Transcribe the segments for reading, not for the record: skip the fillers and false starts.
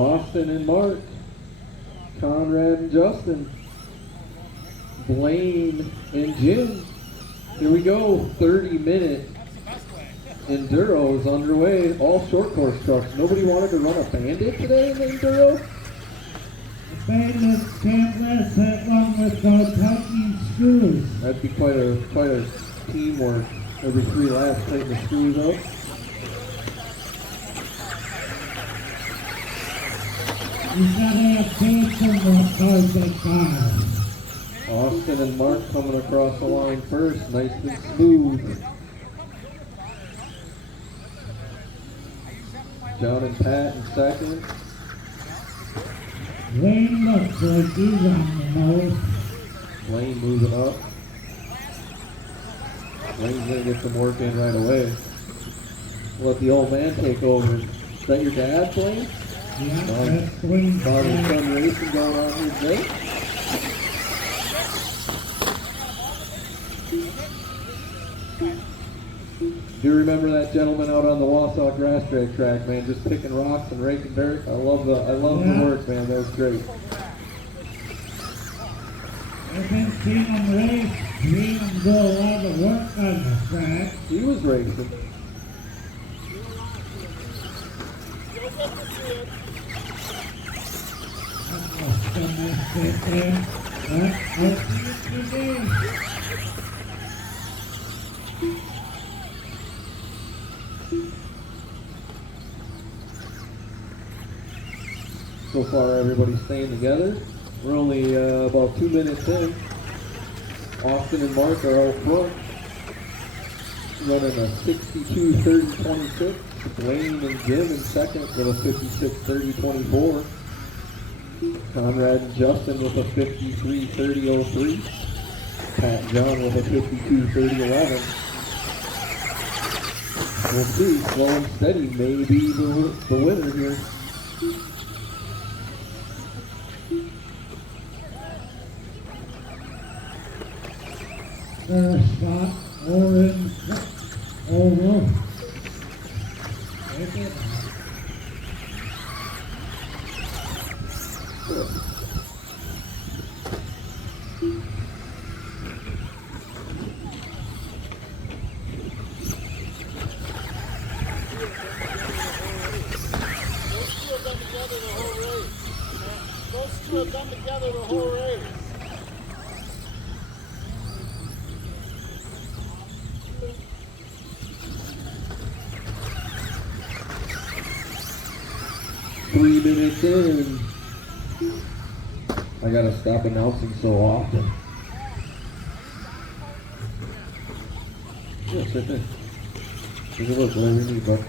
Austin and Mark, Conrad and Justin, Blaine and Jim. Here we go, 30-minute enduro is underway, all short course trucks. Nobody wanted to run a Bandit today in the enduro? Bandit can't let that one without tightening screws. That'd be quite a teamwork. Every 3 laps, tighten the screws up. You gotta have faith in what cars they car. Austin and Mark coming across the line first, nice and smooth. John and Pat in second. Wayne looks like he's on the nose. Blaine moving up. Blaine's gonna get some work in right away. Let the old man take over. Is that your dad, Blaine? Yeah, that's Wayne's Father and dad. son racing going on here today. Do you remember that gentleman out on the Wausau grass drag track, man, just picking rocks and raking dirt? I love the work, man. That was great. I've been seeing him race, seeing him do a lot of work on the track. He was racing. So far, everybody's staying together. We're only about 2 minutes in. Austin and Mark are out front, running a 62-30-26. Blaine and Jim in second with a 56-30-24. Conrad and Justin with a 53-30-03. Pat and John with a 52-30-11. We'll see, slow and steady may be the winner here. First spot, orange, over. Take it. Those two have done together the whole race. Three minutes in. I gotta stop announcing so often. Yeah, sit there. Take a look, whatever you need, bud.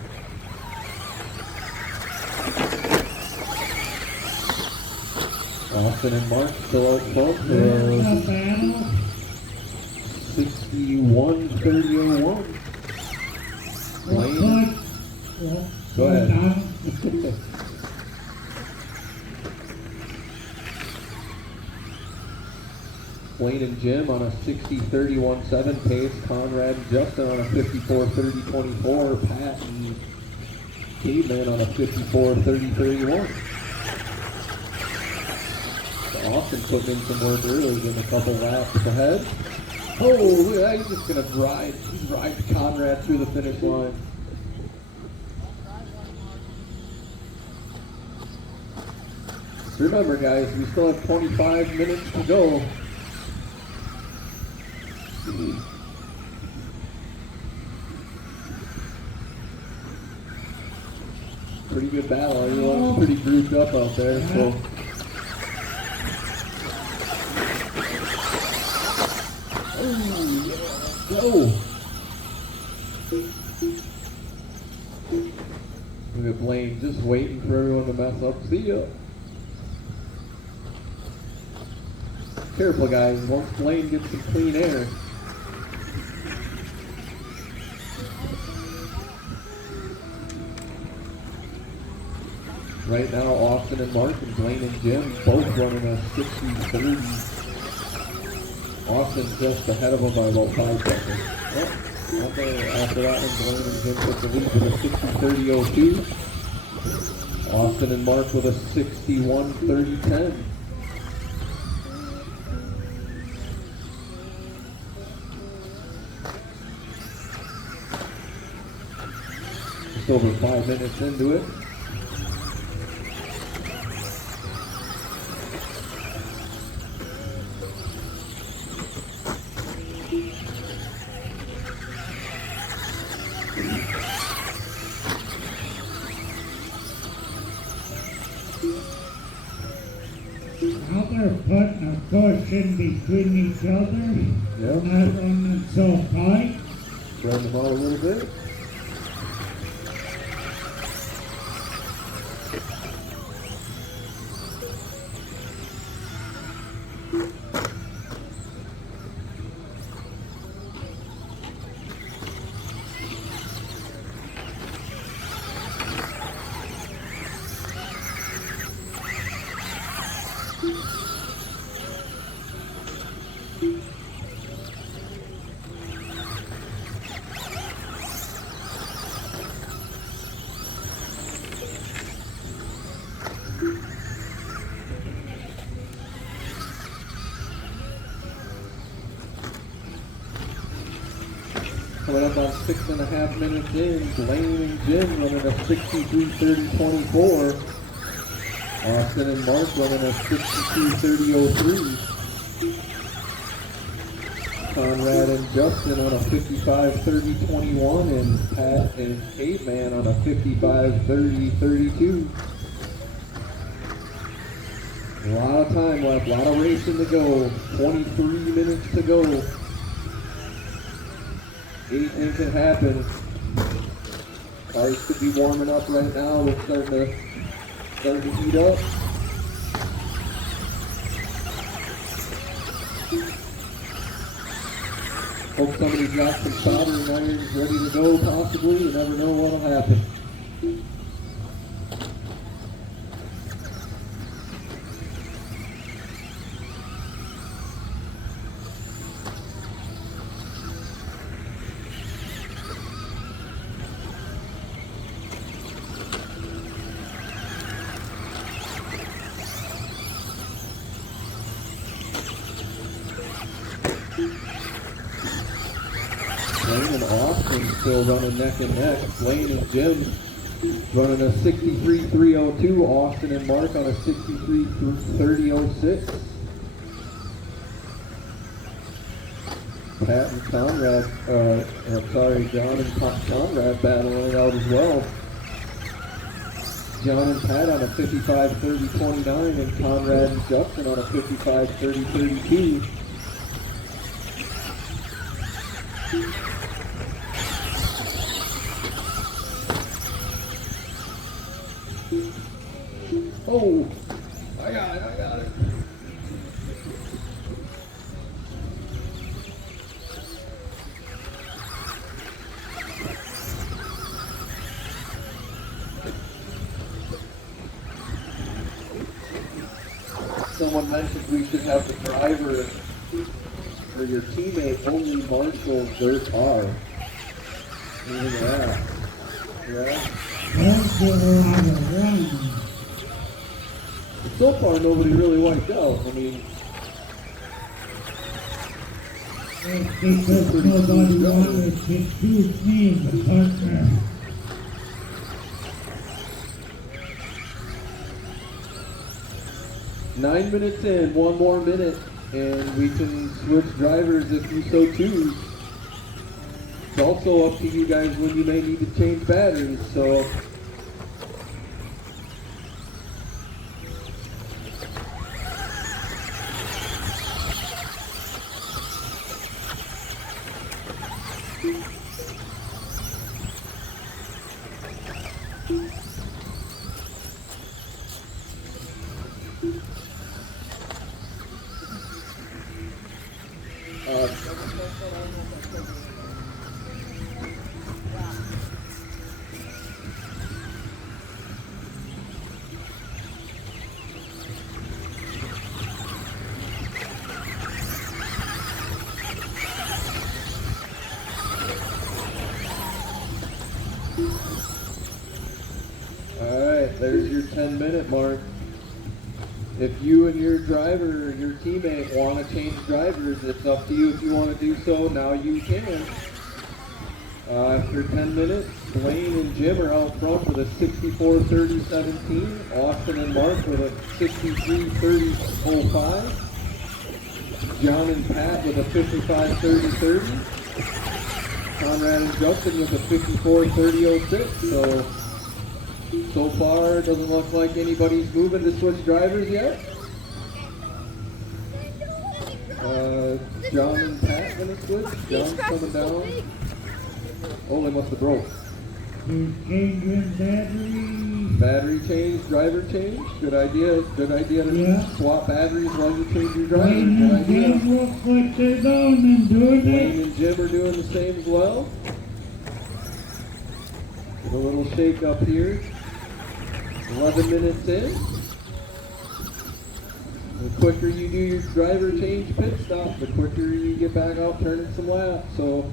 Austin and Mark still out front. There's a battle. 61-30-01. Blaine. Go ahead. Blaine and Jim on a 60-31-7 pace. Conrad and Justin on a 54-30-24. Pat and Caveman on a 54-30-31. So Austin putting in some work early, getting a couple laps ahead. Oh, look at that. He's just going to ride Conrad through the finish line. Remember, guys, we still have 25 minutes to go. Pretty good battle. Everyone's pretty grouped up out there. So. Oh, yeah. Go. Look at Blaine just waiting for everyone to mess up. See ya. Careful, guys. Once Blaine gets some clean air. Right now, Austin and Mark and Blaine and Jim both running a 60-30. Austin's just ahead of them by about 5 seconds. Oh, after that one, Blaine and Jim took the lead with a 60-30-02. Austin and Mark with a 61-30-10. Just over 5 minutes into it. Now they're putting a cushion between each other, Yep. not running so tight. Spread them out a little bit. Coming up on 6.5 minutes in, Blaine and Jim running a 63-30-24. Austin and Mark running a 62-30-03. Conrad and Justin on a 55-30-21, and Pat and Caveman on a 55-30-32. A lot of time left, a lot of racing to go. 23 minutes to go. Anything can happen. Cars could be warming up right now. They're starting to heat up. Hope somebody's got some soldering irons ready to go, possibly. You never know what'll happen. Blaine and Austin still running neck and neck. Blaine and Jim running a 63-302. Austin and Mark on a 63-30-06. Pat and Conrad, John and Conrad battling it out as well. John and Pat on a 55-30-29, and Conrad and Justin on a 55-30-32. Oh, I got it. Someone mentioned we should have the driver or your teammate only marshal their car. Look at that. Yeah. Don't get a lot of rain. So far, nobody really wiped out. I mean, It's because nobody wanted to shoot me, the partner. "9 minutes in, 1 more minute, and we can switch drivers if you so choose. It's also up to you guys when you may need to change batteries, so right, there's your 10-minute mark. If you and your driver or your teammate want to change drivers, it's up to you if you want to do so. Now you can. After 10 minutes, Blaine and Jim are out front with a 64-30-17. Austin and Mark with a 63-30-05. John and Pat with a 55-30-30. Conrad and Justin with a 54-30-06. So far, it doesn't look like anybody's moving to switch drivers yet. John and Pat gonna switch. John's coming down. Oh, they must have broke. Changing battery. Battery change, driver change. Good idea. Good idea to Yeah. swap batteries while you change your driver. Blaine Good and idea. Jim look like they're down and doing Blaine it. and Jim are doing the same as well. Get a little shake up here. 11 minutes in. The quicker you do your driver change pit stop, the quicker you get back out turning some laps. So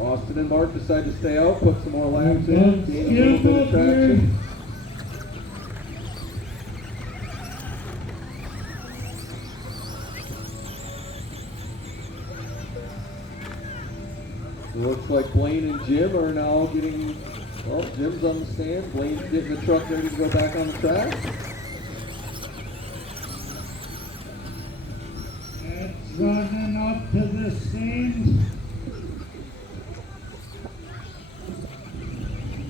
Austin and Mark decide to stay out, put some more laps in, gain a little bit of traction. It looks like Blaine and Jim are now getting, well, Jim's on the stand. Blaine's getting the truck ready to go back on the track. It's running up to the stand.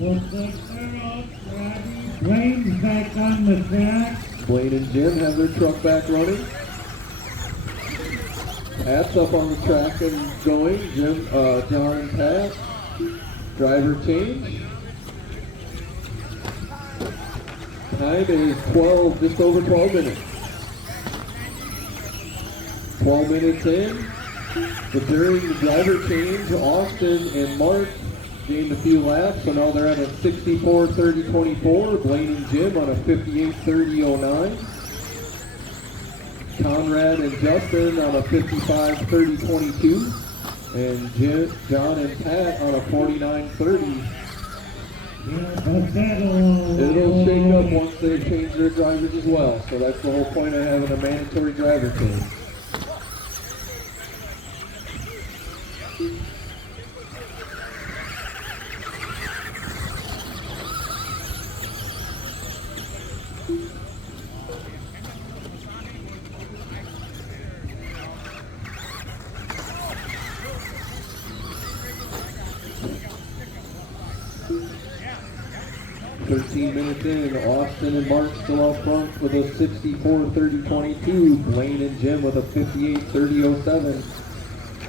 Looks like they're out driving. Blaine's back on the track. Blaine and Jim have their truck back running. Pat's up on the track and going. John and Pat. Driver change. Time is 12, just over 12 minutes. 12 minutes in. But during the driver change, Austin and Mark gained a few laps, so now they're at a 64-30-24. Blaine and Jim on a 58-30-09. Conrad and Justin on a 55-30-22. And John and Pat on a 49-30. Yeah, but that'll It'll shake up once they change their drivers as well. So that's the whole point of having a mandatory driver change. Minutes in, Austin and Mark still out front with a 64-30-22. Blaine and Jim with a 58-30-07.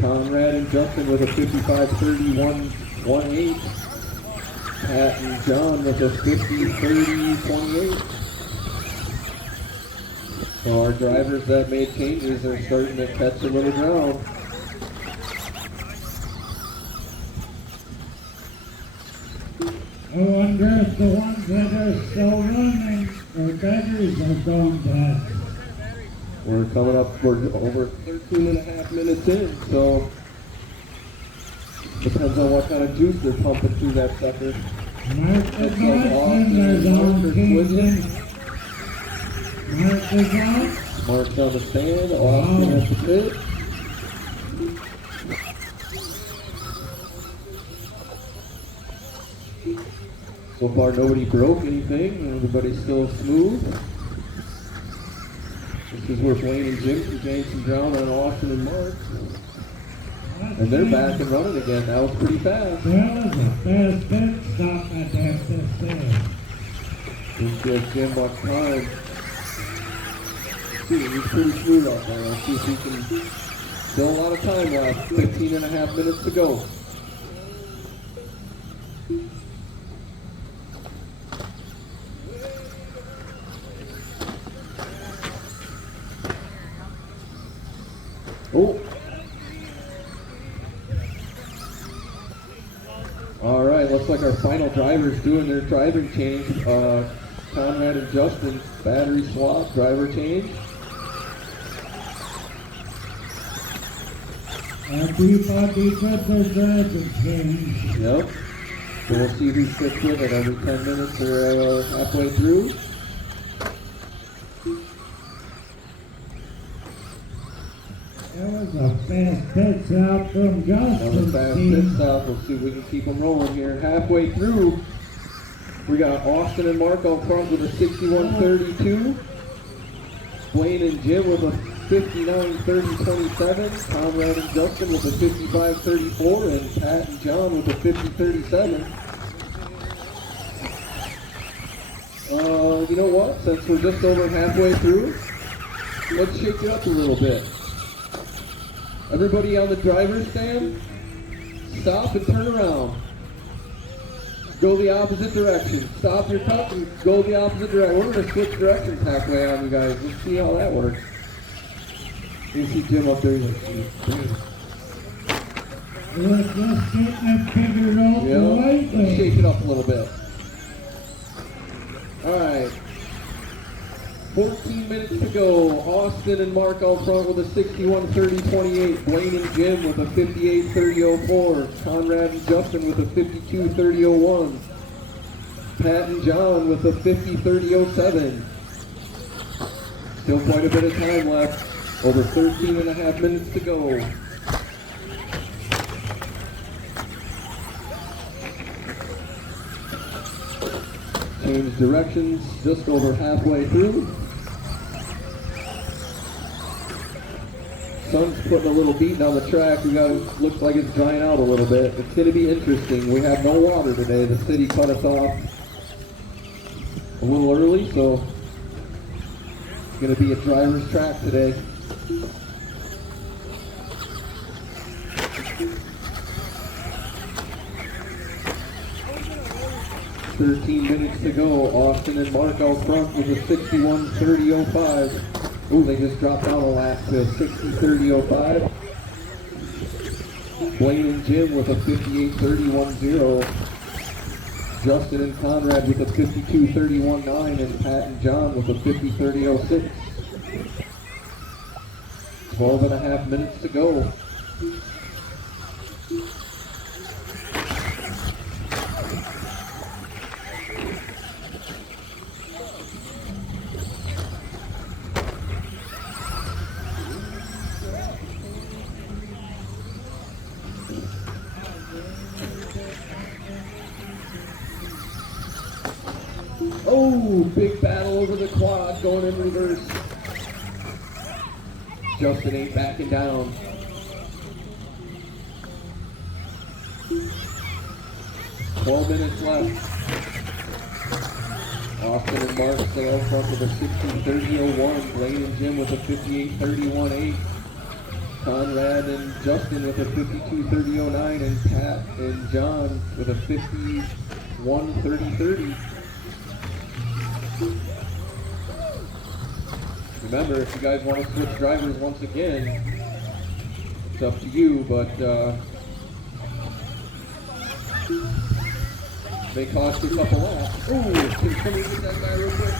Conrad and Justin with a 55-31-18. Pat and John with a 50-30-28. So our drivers that made changes are starting to catch a little ground. I wonder if the ones that are still running, their batteries are gone bad. We're coming up, we're over 13 and a half minutes in, so depends on what kind of juice they're pumping through that sucker. Mark Looks is like out Austin and there's and Mark on are switching. Mark is out. Mark's on the stand, Austin at the pit. So far nobody broke anything, everybody's still smooth. This is where Blaine and Jim can gain some ground on Austin and Mark. And they're back and running again, that was pretty fast. That was a fast pit stop, I'd have to say. Didn't give Jim much time. See, he's pretty smooth out there. Let's see if he can, still a lot of time left, 15 and a half minutes to go. Oh. All right, looks like our final driver's doing their driving change. Conrad and Justin, battery swap, driver change. Everybody got their driving change. Yep. So we'll see who sticks with it every 10 minutes or halfway through. That was a fast pit stop from Another Justin's fast pit team. stop. We'll see if we can keep them rolling here. Halfway through, we got Austin and Mark out front with a 61-32. Blaine and Jim with a 59-30-27. Conrad and Justin with a 55-34. And Pat and John with a 50-37. You know what? Since we're just over halfway through, let's shake it up a little bit. Everybody on the driver's stand, stop and turn around. Go the opposite direction. Stop your cup and go the opposite direction. We're going to switch directions halfway on you guys. Let's see how that works. You see Jim up there. He's like, We're just getting it figured out yeah, let's lately. shake it up a little bit. All right. 14 minutes to go. Austin and Mark out front with a 61-30-28. Blaine and Jim with a 58-30-04. Conrad and Justin with a 52-30-01. Pat and John with a 50-30-07. Still quite a bit of time left. Over 13 and a half minutes to go. Change directions just over halfway through. Sun's putting a little beating on the track. Looks like it's drying out a little bit. It's going to be interesting. We have no water today. The city cut us off a little early, so it's going to be a driver's track today. $13 minutes to go. Austin and Mark out front with a 61-30-05. Ooh, they just dropped down a lap to a 60-30-05. Blaine and Jim with a 58-31-0. Justin and Conrad with a 52-31-9. And Pat and John with a 50-30-06. 12 and a half minutes to go. Oh, big battle over the quad going in reverse. Justin ain't backing down. Twelve minutes left. Austin and Mark still out front with a 60-30-01. Blaine and Jim with a 58-31-8. Conrad and Justin with a 52-30-09. And Pat and John with a 51-30-30. Remember, if you guys want to switch drivers once again, it's up to you, but they cost you a couple laps. Ooh, can somebody get that guy real quick?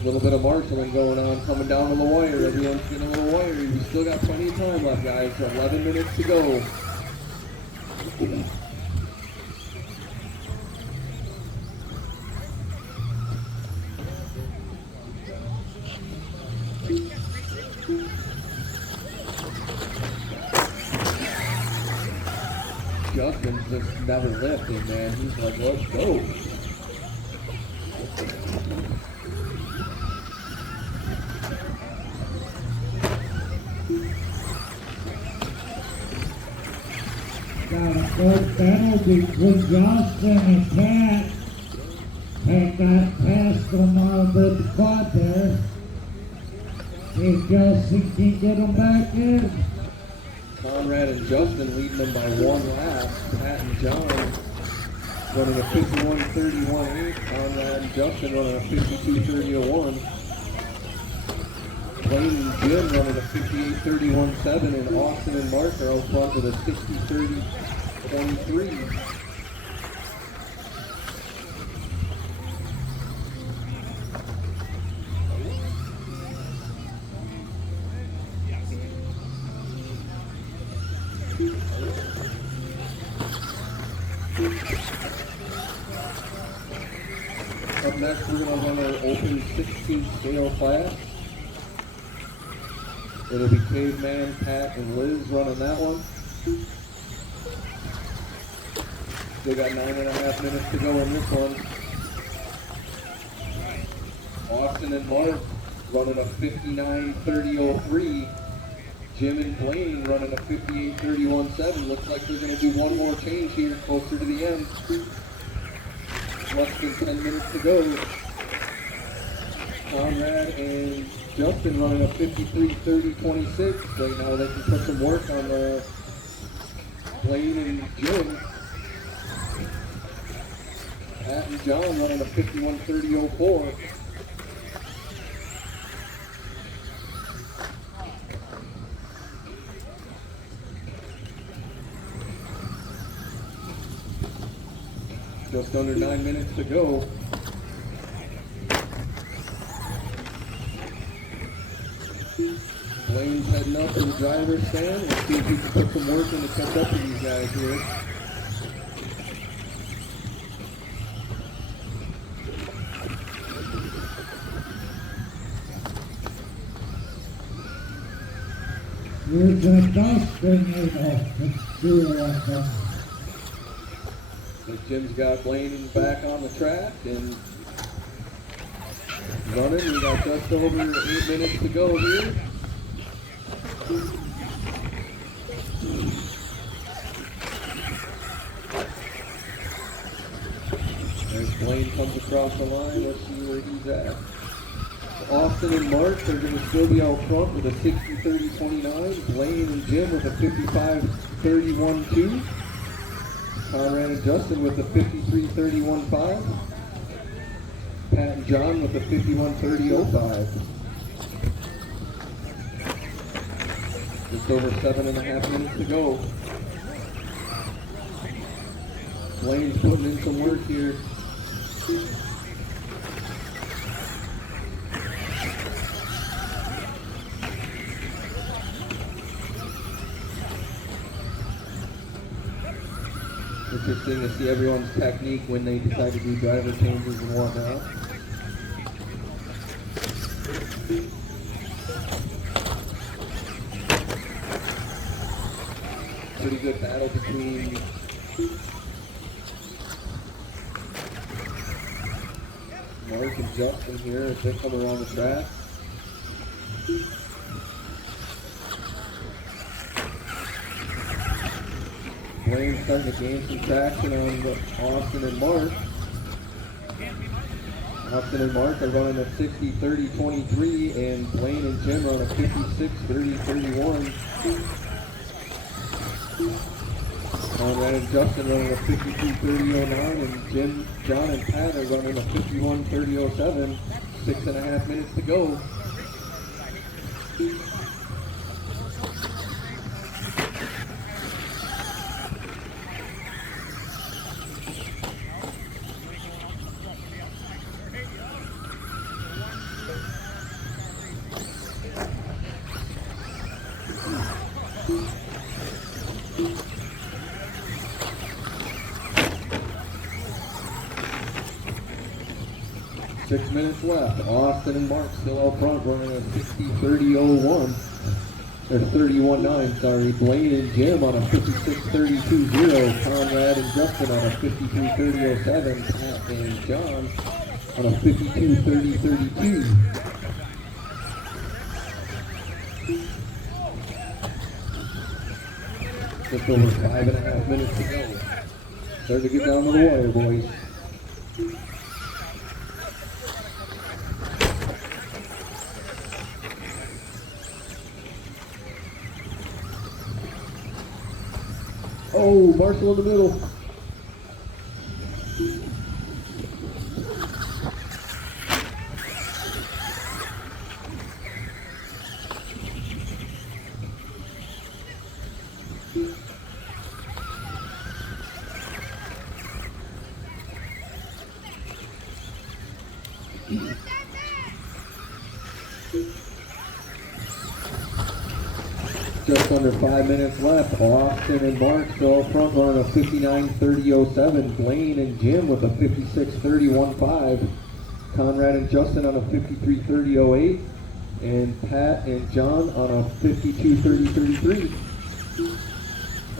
A little bit of marshalling going on, coming down to the wire. Everyone's getting a little wiry. We still got plenty of time left, guys. 11 minutes to go. Justin's just never lifting, man. He's like, let's go. Got a good penalty between Justin and Pat. Pat got past him on the quad there. See if Justin can get him back in. Conrad and Justin leading them by one lap. Pat and John running a 51-31-8. Conrad and Justin running a 52-30-01. Blaine and Jim running a 58-31-7. And Austin and Mark are out front with a 60-30-23. we're going to run our open 16 scale class. It'll be Caveman, Pat, and Liz running that one. They got 9.5 minutes to go in this one. Austin and Mark running a 59:30:03. Jim and Blaine running a 58:31:7. Looks like they're going to do one more change here closer to the end. Less than 10 minutes to go. Conrad and Justin running a 53:30:26. Right now they can put some work on Blaine and Jim. Pat and John running a 51:30:04. Just under 9 minutes to go. Blaine's heading up to the driver's stand. Let's see if he can put some work in to catch up to these guys here. Here's the Dustin Let's So Jim's got Blaine back on the track and running. We got just over 8 minutes to go here. As Blaine comes across the line, let's see where he's at. Austin and Mark are going to still be out front with a 60:30:29. Blaine and Jim with a 55:31:2. Conrad and Justin with a 53:31:5. Pat and John with a 51:30:05. Just over 7.5 minutes to go. Blaine's putting in some work here. Interesting to see everyone's technique when they decide to do driver changes and whatnot. Pretty good battle between Mark and Justin here as they come around the track. Blaine starting to gain some traction on Austin and Mark. Austin and Mark are running a 60:30:23, and Blaine and Jim run a 56:30:31. Conrad and Justin running a 52:30:09, and Jim, John, and Pat are running a 51:30:07. 6.5 minutes to go. Six minutes left. Austin and Mark still out front running a 60:30:01. Or 31:9, sorry. Blaine and Jim on a 56:32:0. Conrad and Justin on a 53:30:07. Pat and John on a 52:30:32. Just over 5.5 minutes to go. Starting to get down to the wire, boys. Oh, Marshall in the middle. Just under 5 minutes left. Austin and Mark still up front running a 59:30:07. Blaine and Jim with a 56:31:5. Conrad and Justin on a 53:30.08. And Pat and John on a 52:30.33.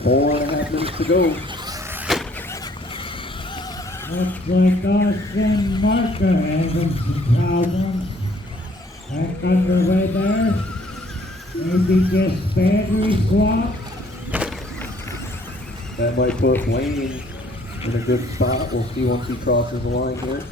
4.5 minutes to go. Looks like Austin Marker having some problems. Back underway there. Maybe just battery swap. That might put Blaine in a good spot. We'll see once he crosses the line here.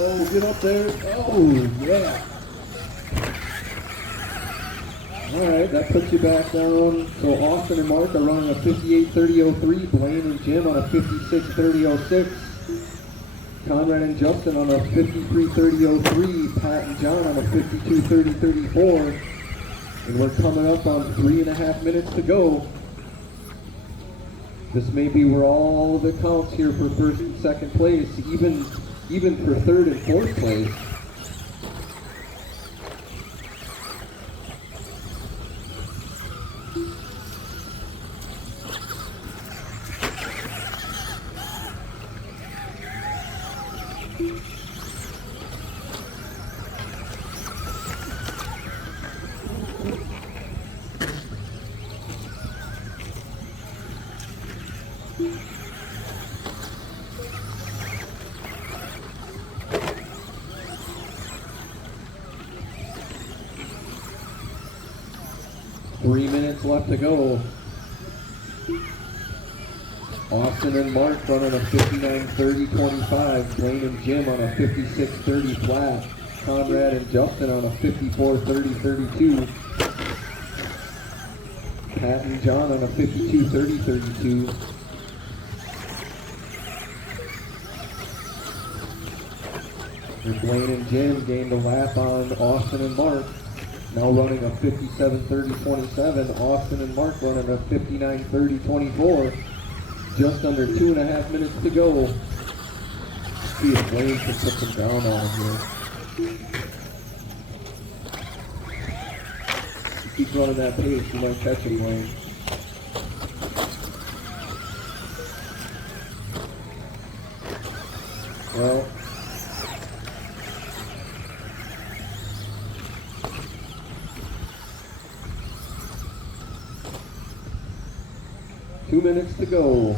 Oh, get up there. Oh, yeah. All right, that puts you back down. So Austin and Mark are running a 58:30.03. Blaine and Jim on a 56:30.06. Conrad and Justin on a 53:30.03. Pat and John on a 52:30.34. And we're coming up on 3.5 minutes to go. This may be where all of it counts here for first and second place, even for third and fourth place. Left to go. Austin and Mark running a 59:30.25. Blaine and Jim on a 56:30 flat. Conrad and Justin on a 54:30.32. Pat and John on a 52:30.32. And Blaine and Jim gained a lap on Austin and Mark. Now running a 57:30.27. Austin and Mark running a 59:30.24. Just under 2.5 minutes to go. See if Blaine can put some down on him here. Keep running that pace, you might catch him, Blaine. Well, two minutes to go.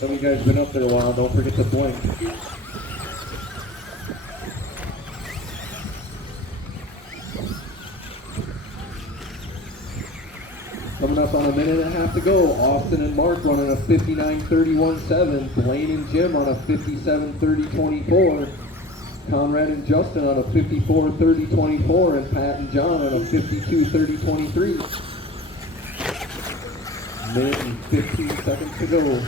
Some of you guys have been up there a while, don't forget to blink. Coming up on a minute and a half to go. Austin and Mark running a 59:31.7. Blaine and Jim on a 57:30.24. Conrad and Justin on a 54:30.24. And Pat and John on a 52:30.23. Minute and 15 seconds to go.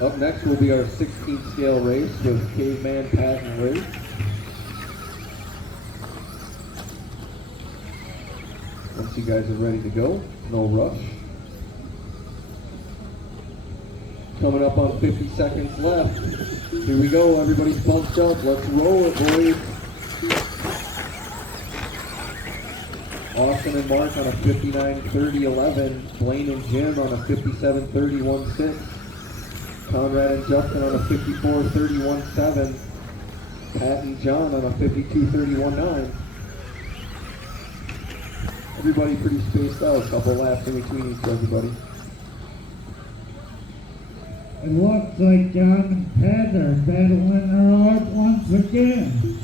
Up next will be our 16th scale race with Caveman, Pat, and Ray. Once you guys are ready to go, no rush. Coming up on 50 seconds left. Here we go, everybody's bunched up. Let's roll it, boys. Austin and Mark on a 59:30.11. Blaine and Jim on a 57:31.6. Conrad and Justin on a 54:31.7. Pat and John on a 52:31.9. Everybody pretty spaced out, a couple laps in between each everybody. It looks like John and Pat are battling her out once again.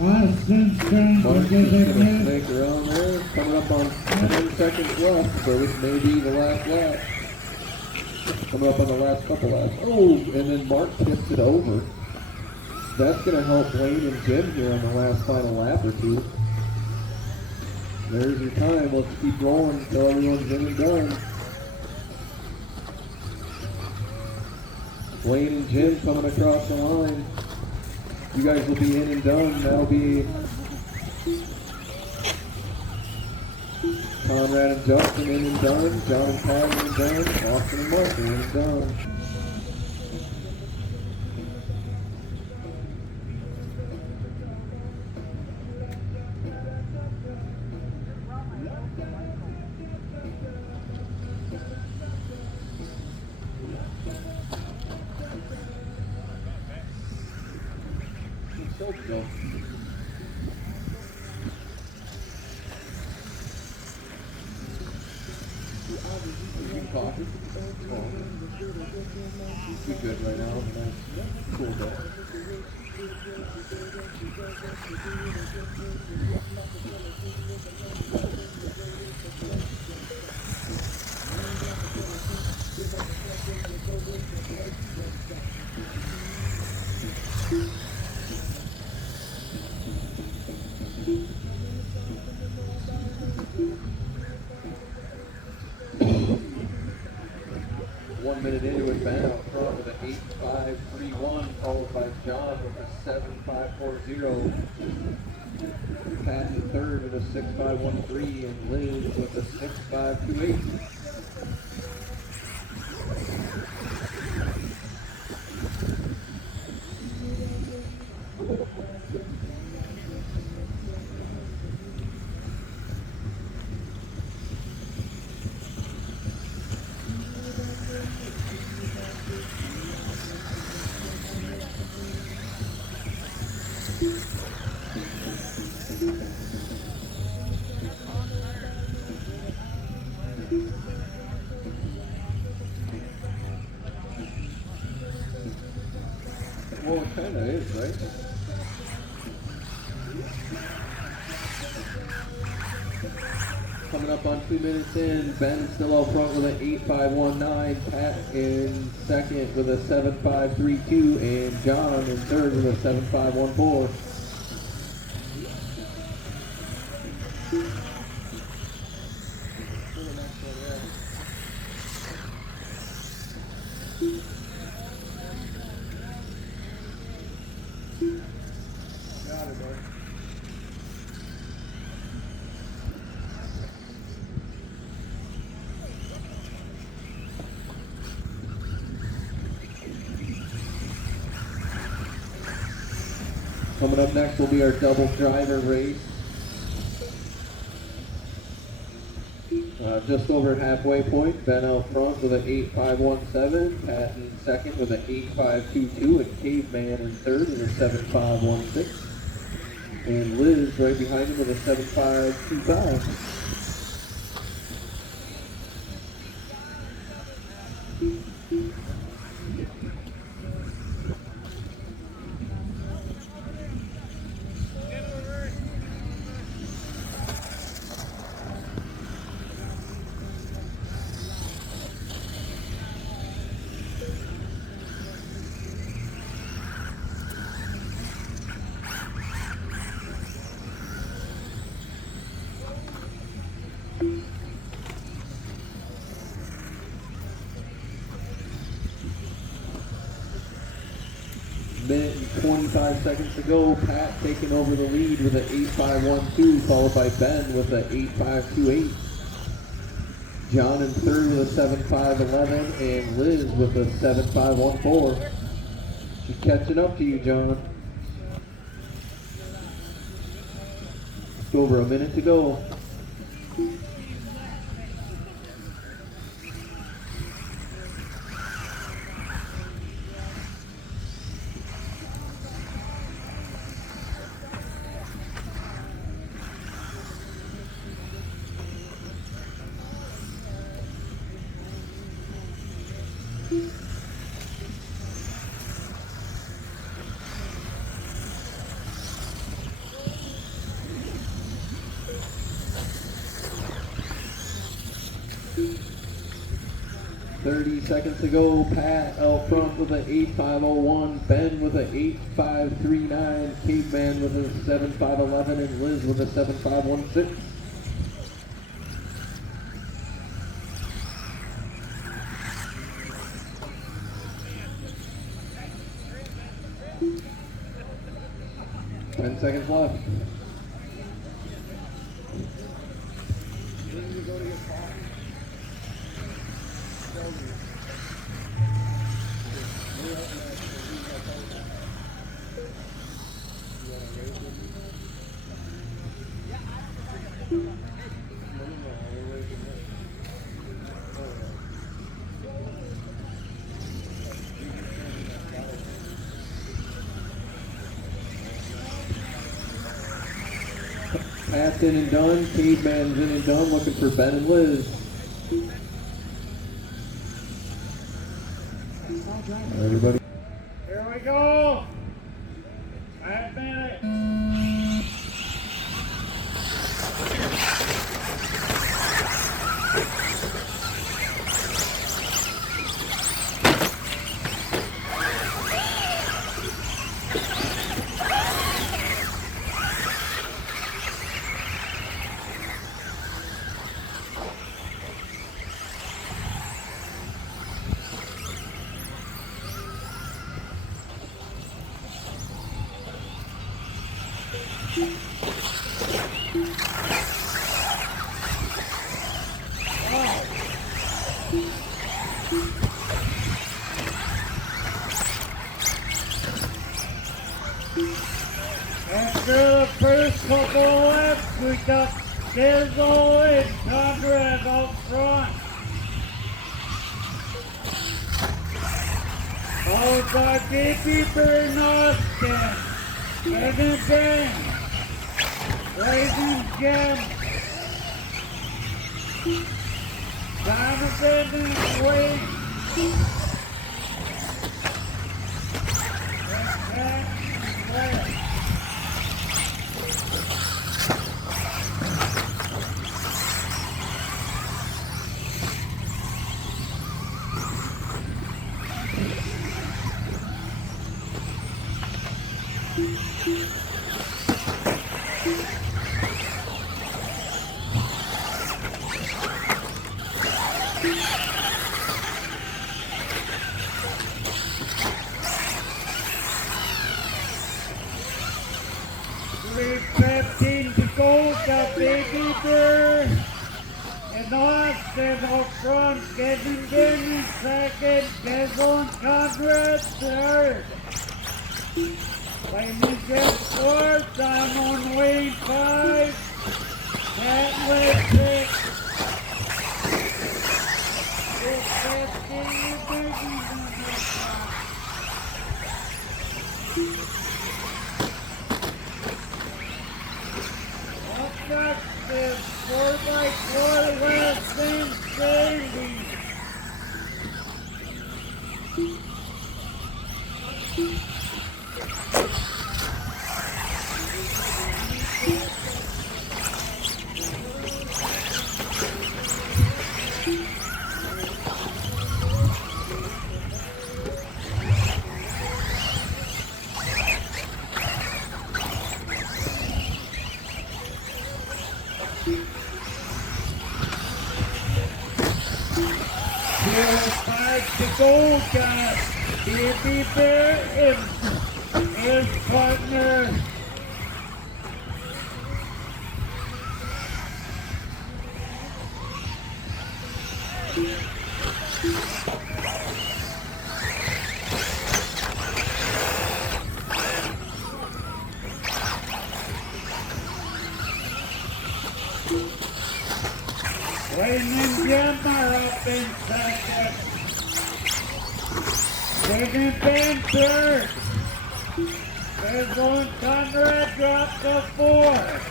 Austin's trying to Mark's get just it gonna in. snake around there. Coming up on 10 seconds left, so this may be the last lap. Coming up on the last couple laps. Oh, and then Mark tips it over. That's going to help Blaine and Jim here on the last final lap or two. There's your time. Let's keep rolling until everyone's in and done. Blaine and Jim coming across the line. You guys will be in and done. That'll be Conrad and Justin in and done. John and Pat in and done. Austin and Mark in and done. So go. You can coffee. We good right now. Nice, cool day. One minute into it, Ben out front with an 8.531, followed by John with a 7.540. Pat in third with a 6.513, and Liz with a 6.528. Well, it kind of is, right? Coming up on 2 minutes in, Ben still out front with an 8.519, Pat in second with a 7.532, and John in third with a 7.514. Got it, Mark. Coming up next will be our double driver race. Just over halfway point, Ben out front with an 8.517, Pat in second with an 8.522, and Caveman in third with a 7.516, and Liz right behind him with a 7.525. Minute and 25 seconds to go. Pat taking over the lead with an 8.512, followed by Ben with an 8.528. John in third with a 7.511, and Liz with a 7.514. She's catching up to you, John. Just over a minute to go. .30 seconds to go. Pat out front with an 8.501, Ben with an 8.539, Caveman with a 7.511, and Liz with a 7.516. seconds left. Pat's in and done. Caveman's in and done. Looking for Ben and Liz. Everybody. Here we go. 5 minutes. After the first couple of laps, we got Dizzle and Conrad out front. Followed by Gatekeeper and Austin. Megan Ben. Raising Jim. Jonathan and Wade. And Pat and Wade. We've 15 to go, got Baby Bird and Austin up front, getting in second, Dizzle and Conrad third. Flaming Jet fourth, I'm on Wayne 5, Catlett 6. It's 15 biggies on this one. Up next is 4x4 West End Savings. Here's 5 to go, guys. Baby Bear and his partner. Wayne and Jim are up in second. Second and third. Dizzle and Conrad dropped to fourth.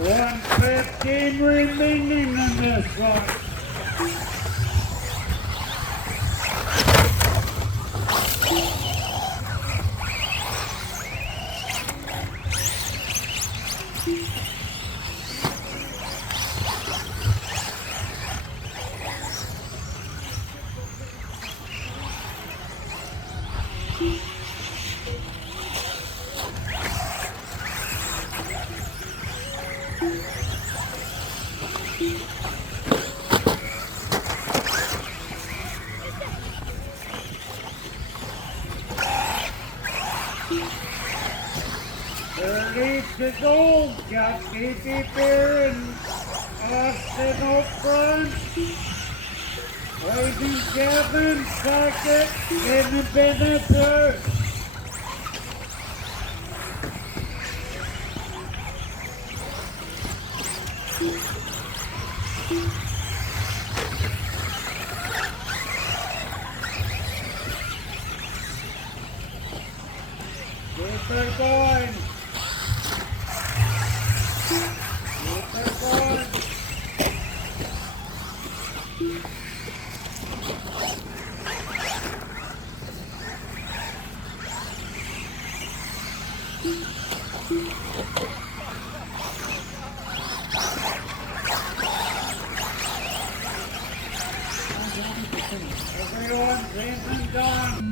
$115 remaining in this one. years old. Got Baby Bear and Austin up front. Raising Kevin second. Kevin Bennett third. Keep her going. Keep her going. Everyone, Jason John.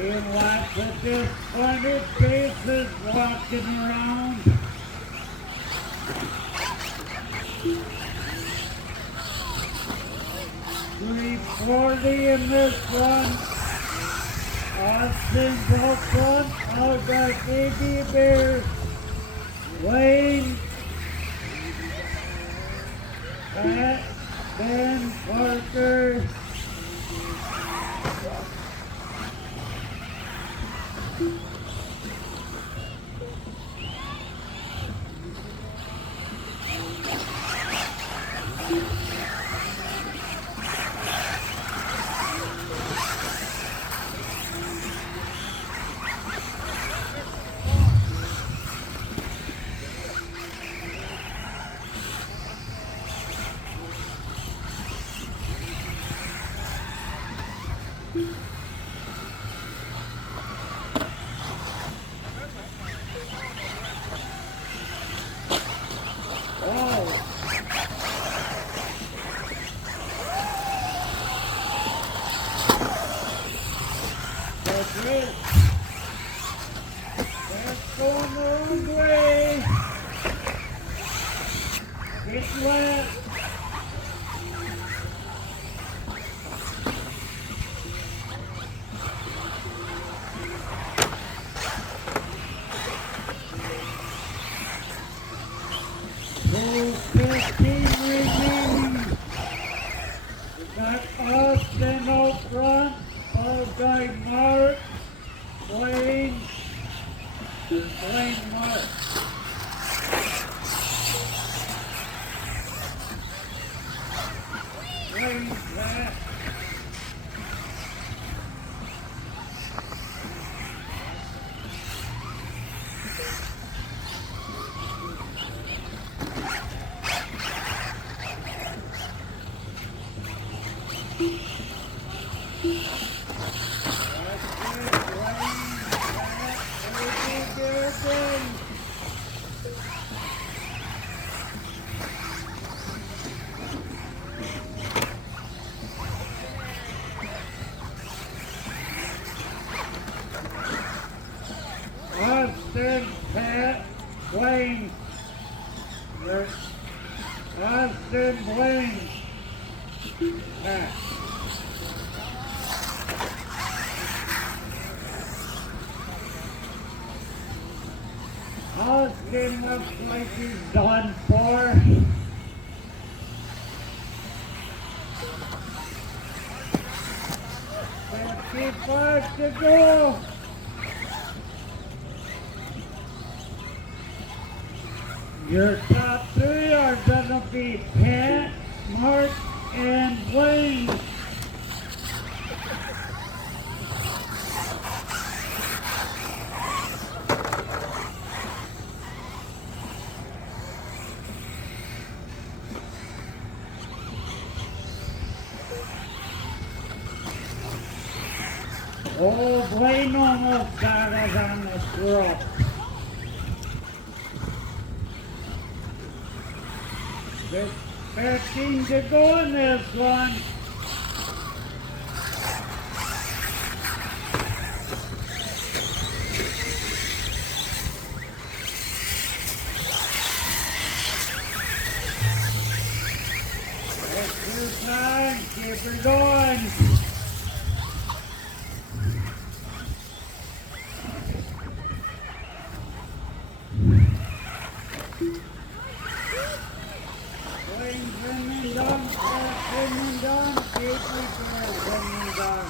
In lots of disappointed faces walking around. $340 in this one. Austin's up front. Out got Baby Bear. Wayne. Pat. Ben Parker. That's going the wrong way. Get left. Full 15 remaining. We got Austin out front. Followed by Mark, Wayne, Mark. Wayne back. Austin, Pat, Wayne. Austin, Wayne. Pat. Austin looks like he's done for. to go. Your top three are gonna be Pat, Mark, and Wayne. Oh, Wayne almost got us on the scruff. There's 13 to go in this one. Take your time, keep it going. Wayne's done, Pat's done, Casey's done.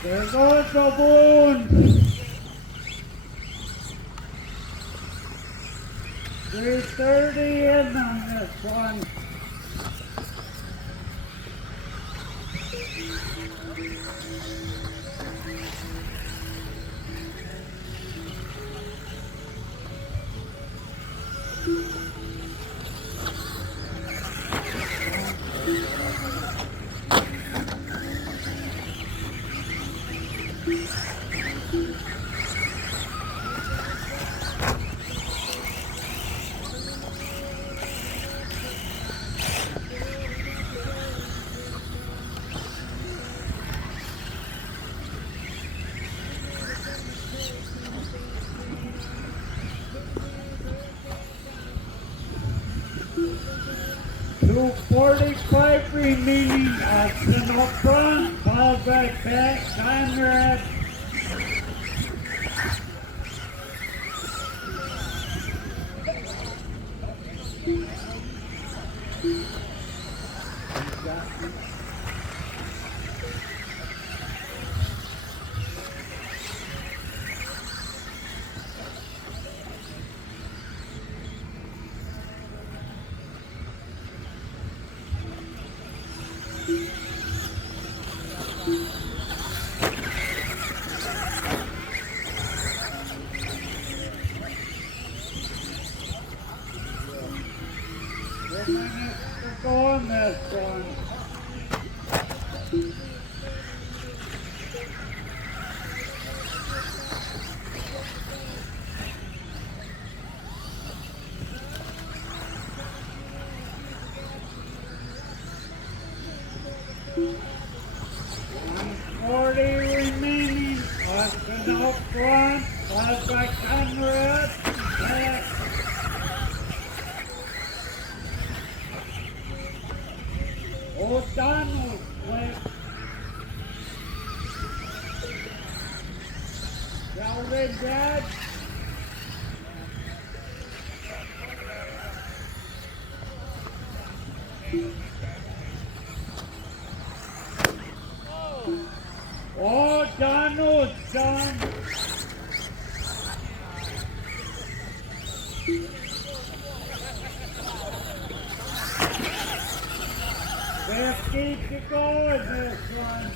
There goes the balloon. 330 in on this one. Two 45 remaining Austin up front, followed by Pat Conrad. Go on this one. Forty remaining. Austin up front, followed by Conrad. O'Donnell flip. Calvin Dad. Donald, son. 50 to go in this one.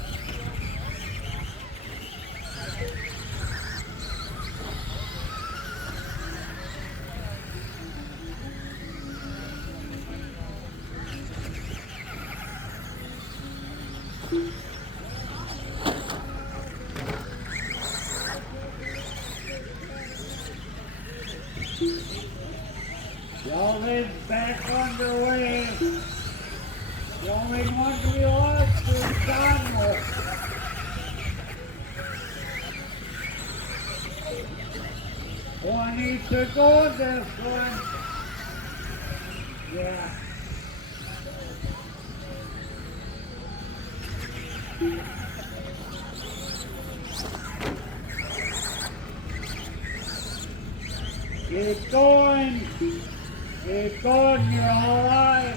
Y'all is back underway. The only one to be lost is Donald. One needs to go this one. Yeah. Keep going. Keep going, you're all right.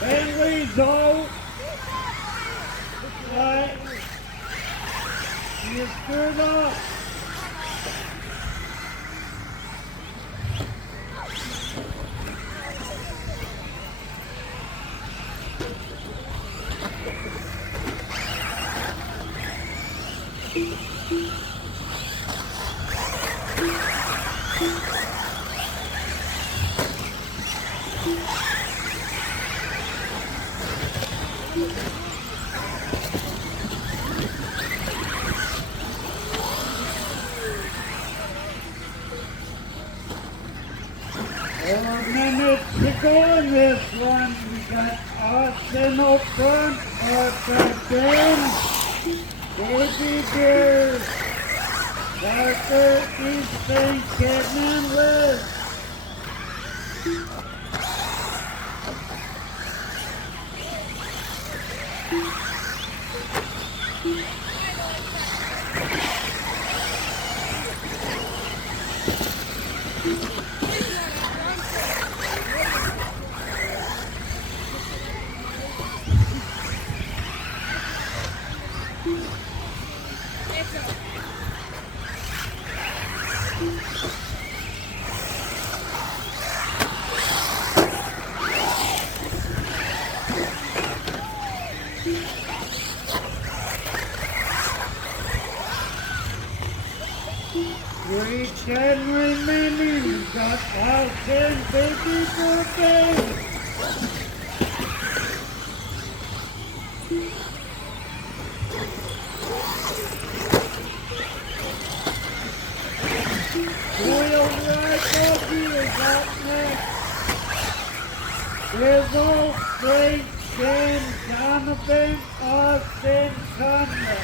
Henry's out. Right. You stood up. To go in this one, we got Austin up front, Arthur Ben, Baby Bear, Parker, Easton, Kitten, and Liz. Three 10 remaining. You got Austin, Baby Birthday. Royal Rifle is up next. Rizzo, Frank, Ken, Jonathan, Austin, Conrad.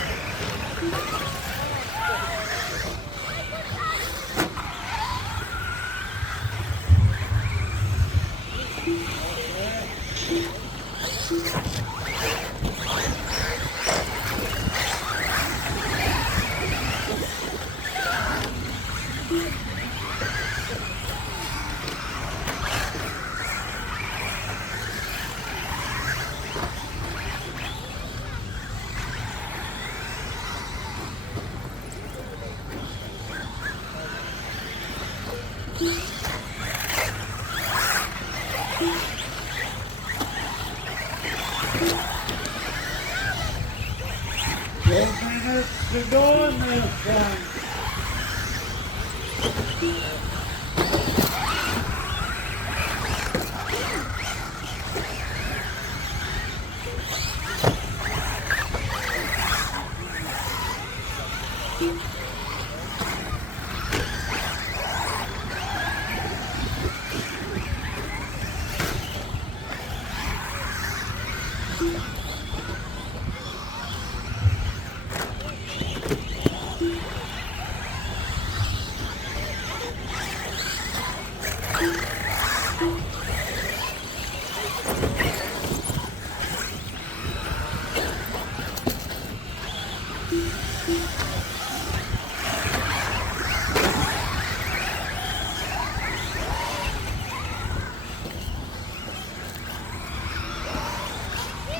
To go in this one.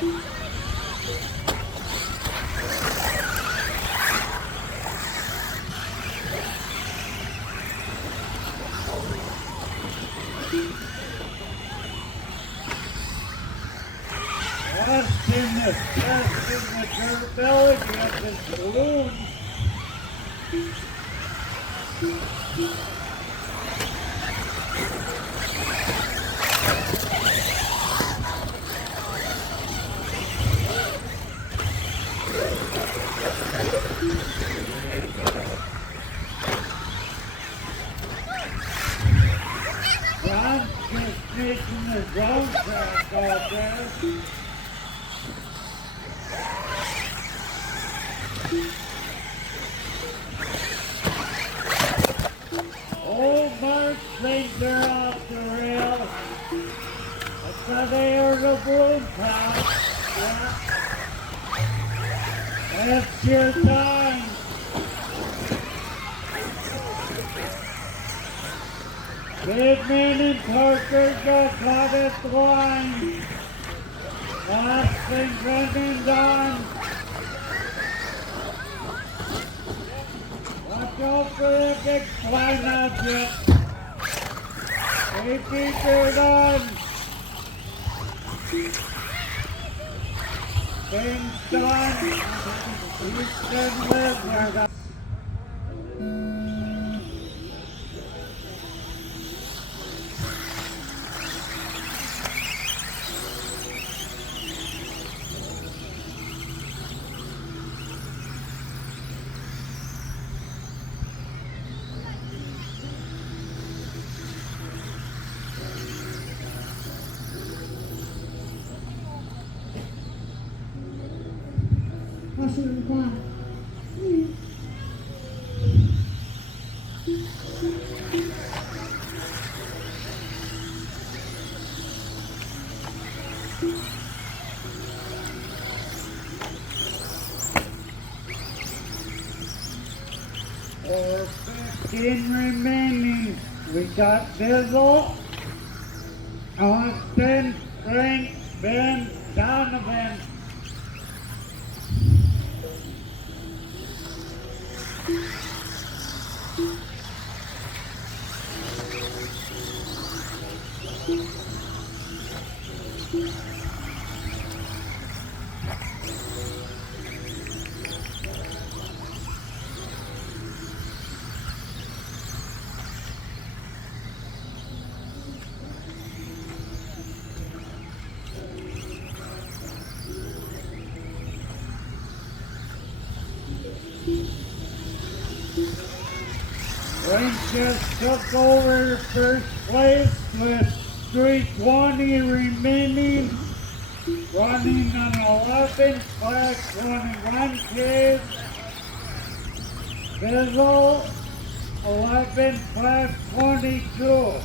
Just in the dirt belly, get this balloon. John's just making his own track out there. Old Mark thinks they're off the rails. That's how they are the balloon pop. Yeah. That's your time. Bateman and Parker got caught at the line. Austin running on. Watch out for the big flying object. They keep it on. Things done. Houston Lizard. Or 15 remaining. We got Bizzle, Austin, Frank, Ben, Donovan. Frank just took over first place with 3:20 remaining, running on 11:21 Ks. Bizzle 11:22.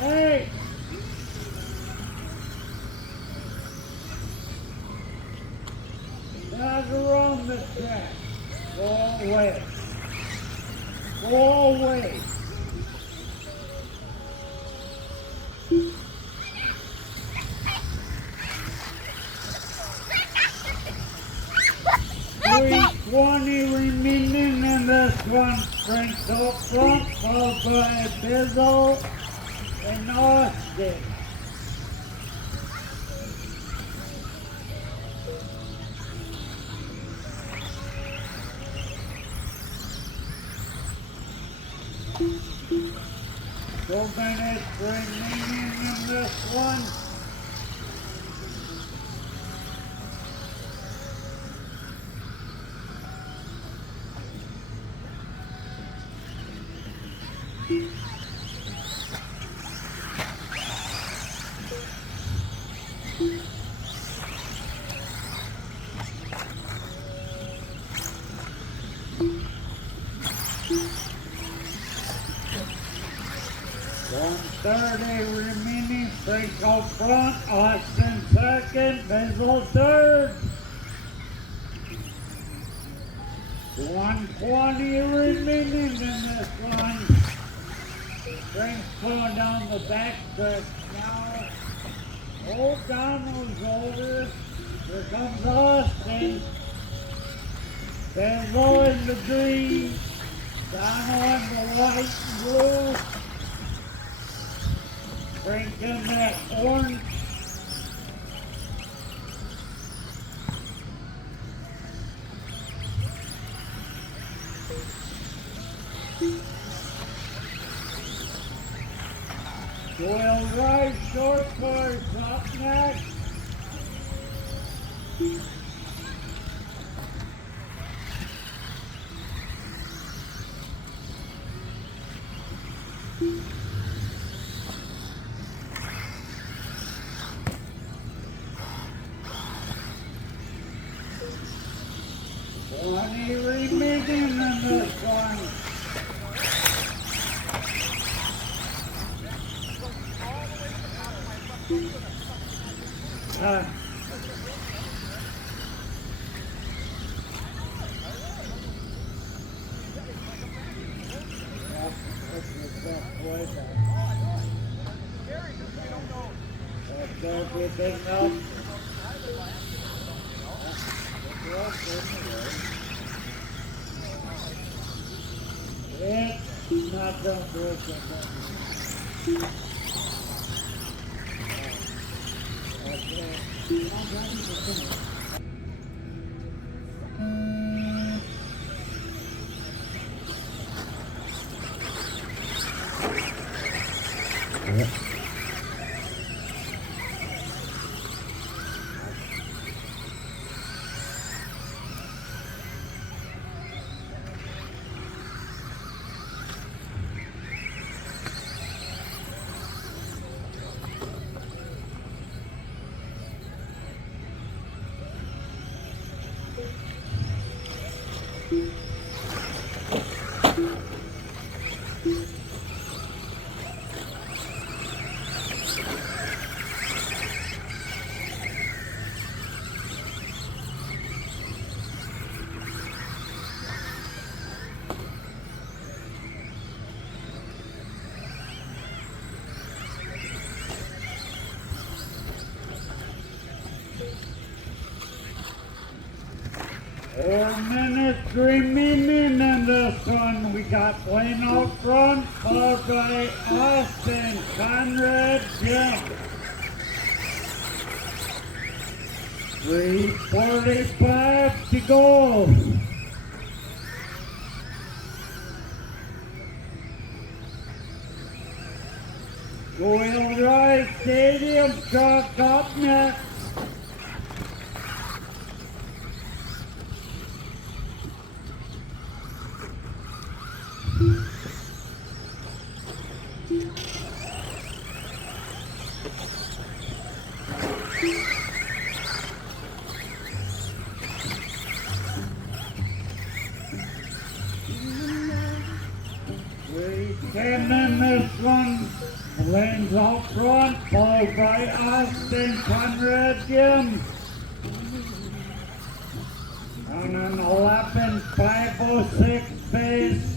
Hey! Not around the track. Go away. Go away. Remaining in this one. Frank's up front, followed by Bizzle and Austin. Four minutes remaining in this one. 30 remaining. Frank out front. Austin second. Benzel third. 120 remaining in this one. Frank's going down the back stretch now. O'Donnell's over. Here comes Austin. Benzel in the green. Donald in the white and blue. Frank in that orange. Doyle Rice, short course, up next. Twenty remaining in this one. Everything else. It's not going to work. Remaining in this one, we got Wayne out front, followed by Austin, Conrad, Jim. 3:45 to go. Doyle Rice Stadium truck up next. Ten in this one, Lane's out front, followed by Austin, Conrad, Jim. On an 11:506 pace.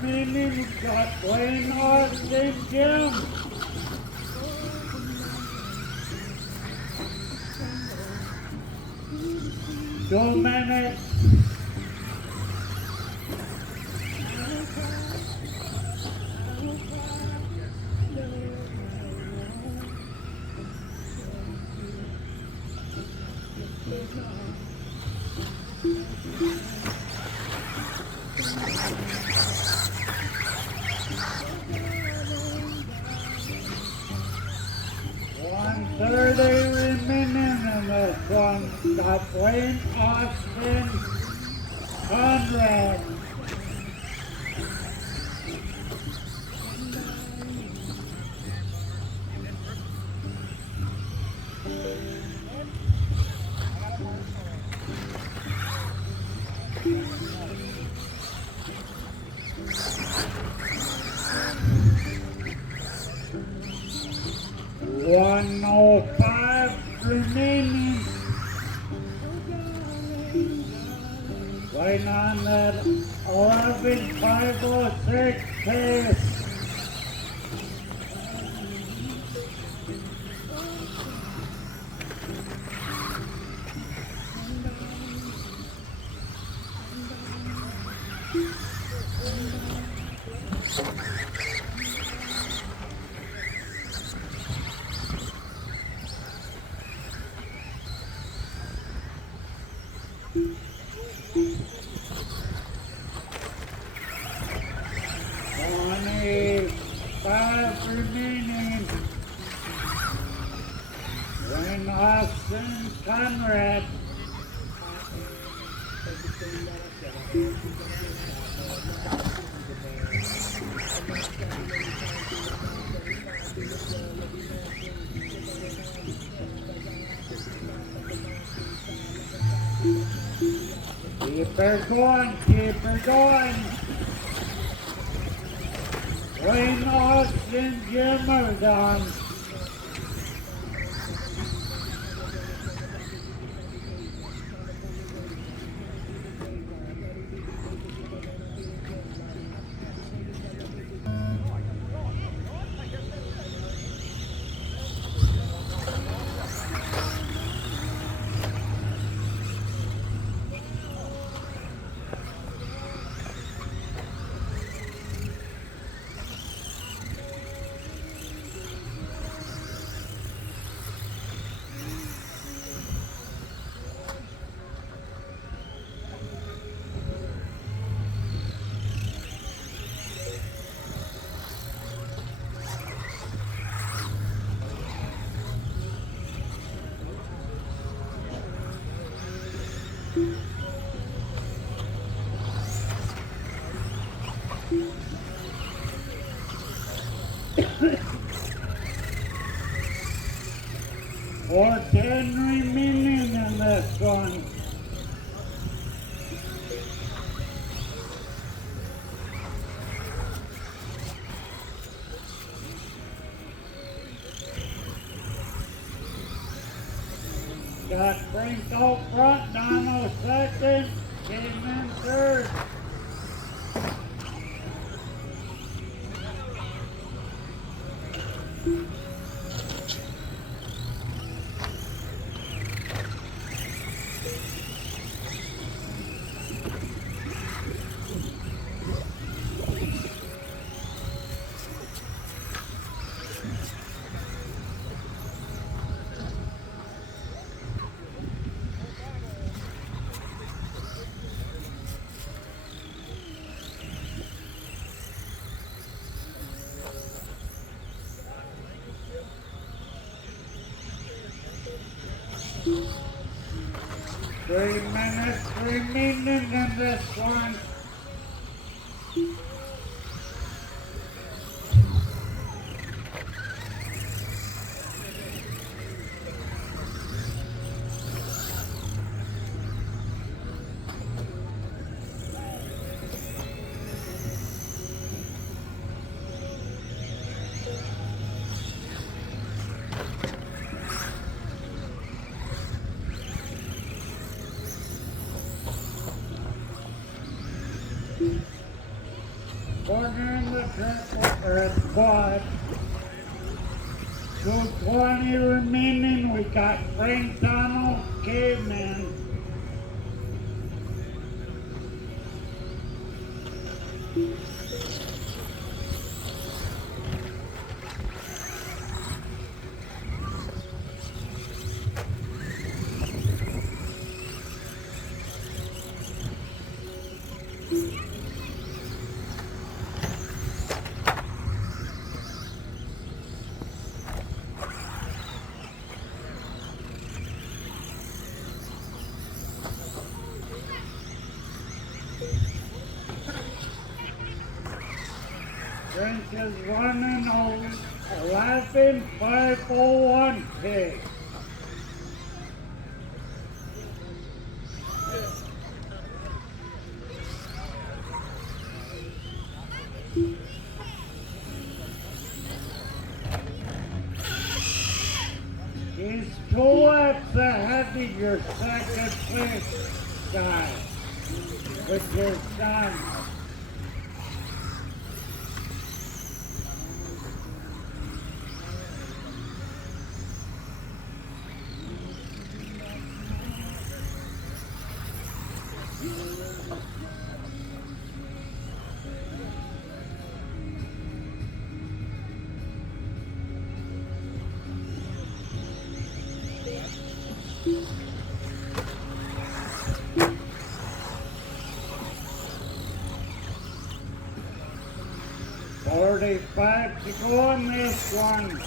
Remaining, got Wayne, Austin, Jim. Two minutes. .130 remaining in this one. Got Wayne Austin, Conrad. .105 remaining. Waiting on that 11,506 pace. .25 remaining. Wayne Austin, Conrad. Keep her going, keep her going. Wayne Austin, Jimmerdon. Or 10 remaining in this one. Got Frank out front, Donald second, came in third. Three minutes remaining in this one. Corner in the triple or quad. 220 remaining. We got Frank Donald, Caveman. is running on 11,501 pig. He's 2 laps ahead of your second place guy, which is done. $45 to go on this one.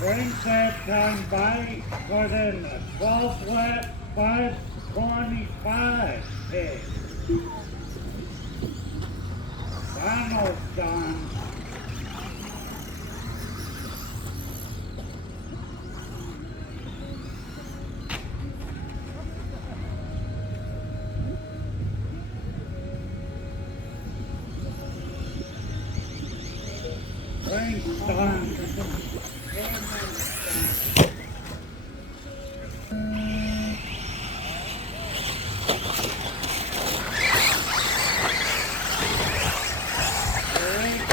Brings that time by, put in the 12th lap, 5:25 pig. Final done. Brings done.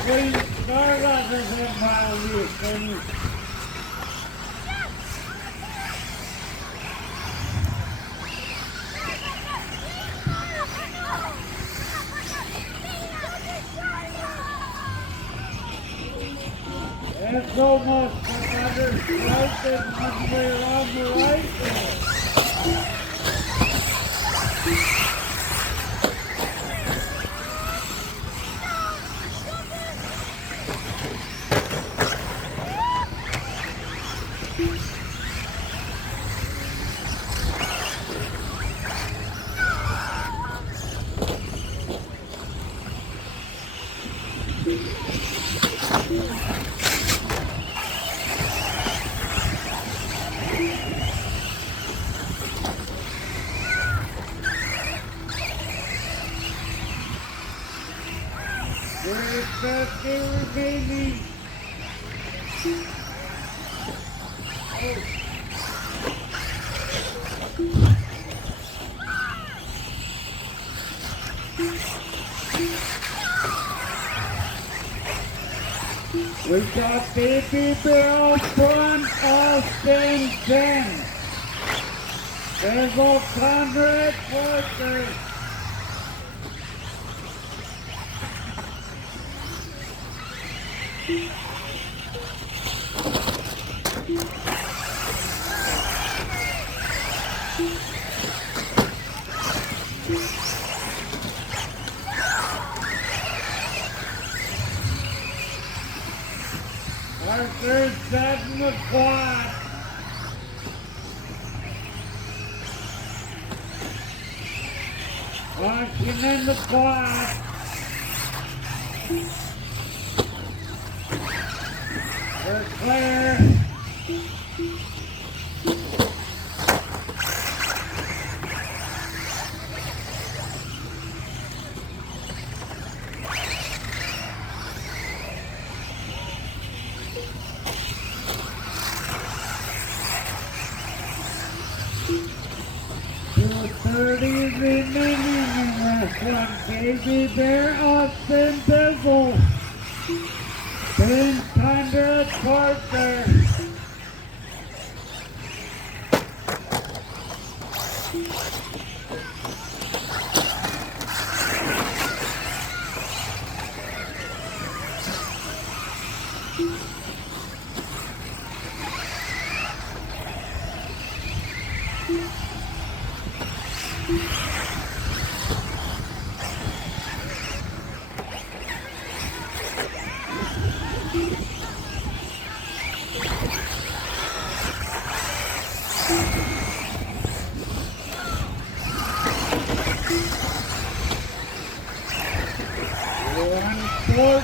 Please start others in violation. It's almost another slice and one way around the right there. There's 50 remaining. We got Baby Bear up front, Austin 10. There's old Conrad Parker. Arthur's setting the quad. Launching in the quad. We're clear. Remaining in this one, Baby Bear, Austin Bizzle, Ben Conrad Parker.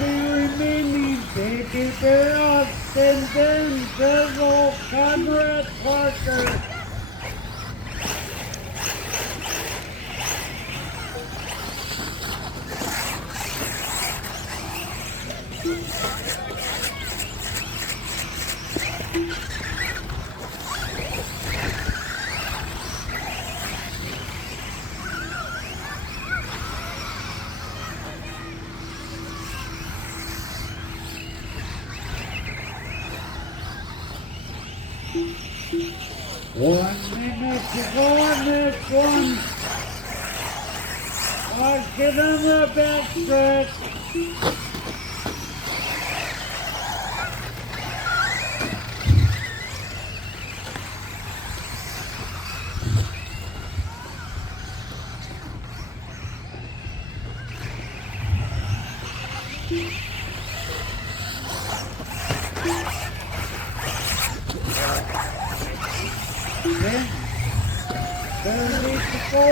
Remaining, Baby Bear, Austin, Ben, Bezel, Conrad, Parker. One minute to go on this one. I'll get on the back stretch. Then, 30 to go.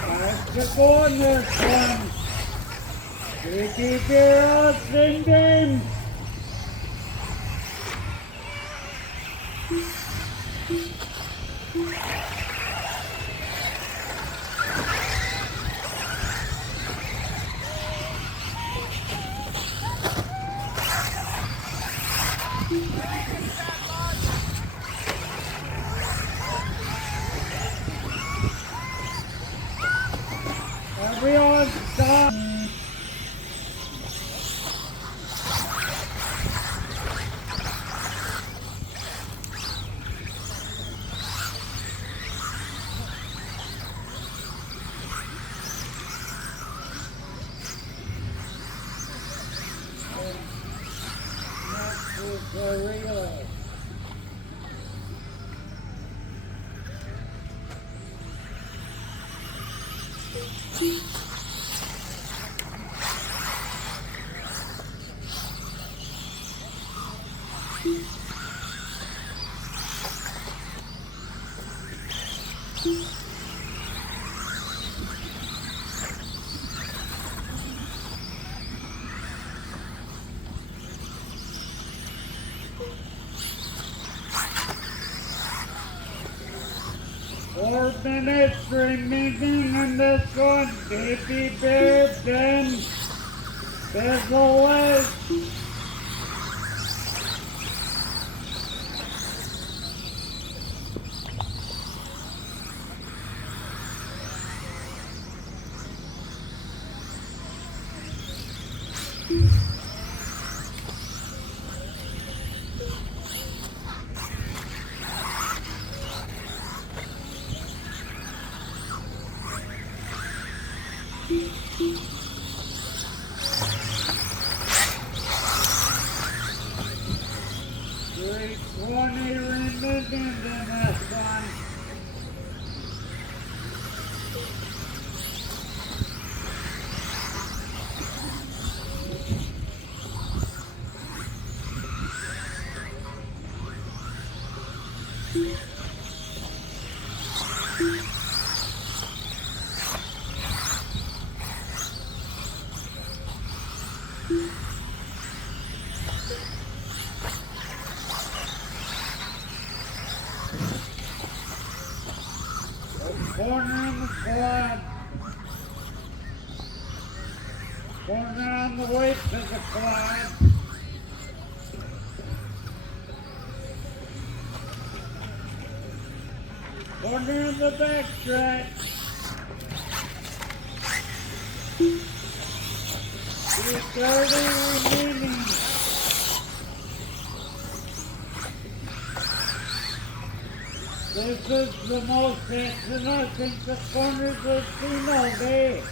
Five to go on this one. Baby Bear, Austin, Ben. Everyone stop. For real. Four minutes remaining in this one. Baby Bear, Ben, Bezel West. $3:20 remaining in this one. Corner on the quad. Corner on the way to the quad. Corner on the back stretch. 2:30 remaining. This is the most action I think the corners have seen all day.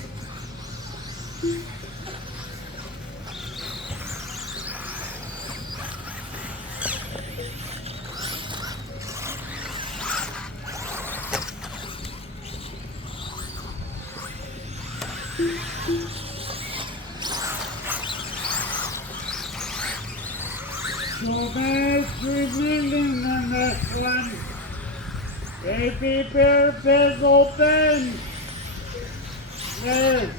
So there's 3 million in this one. Baby bear big open. Yes.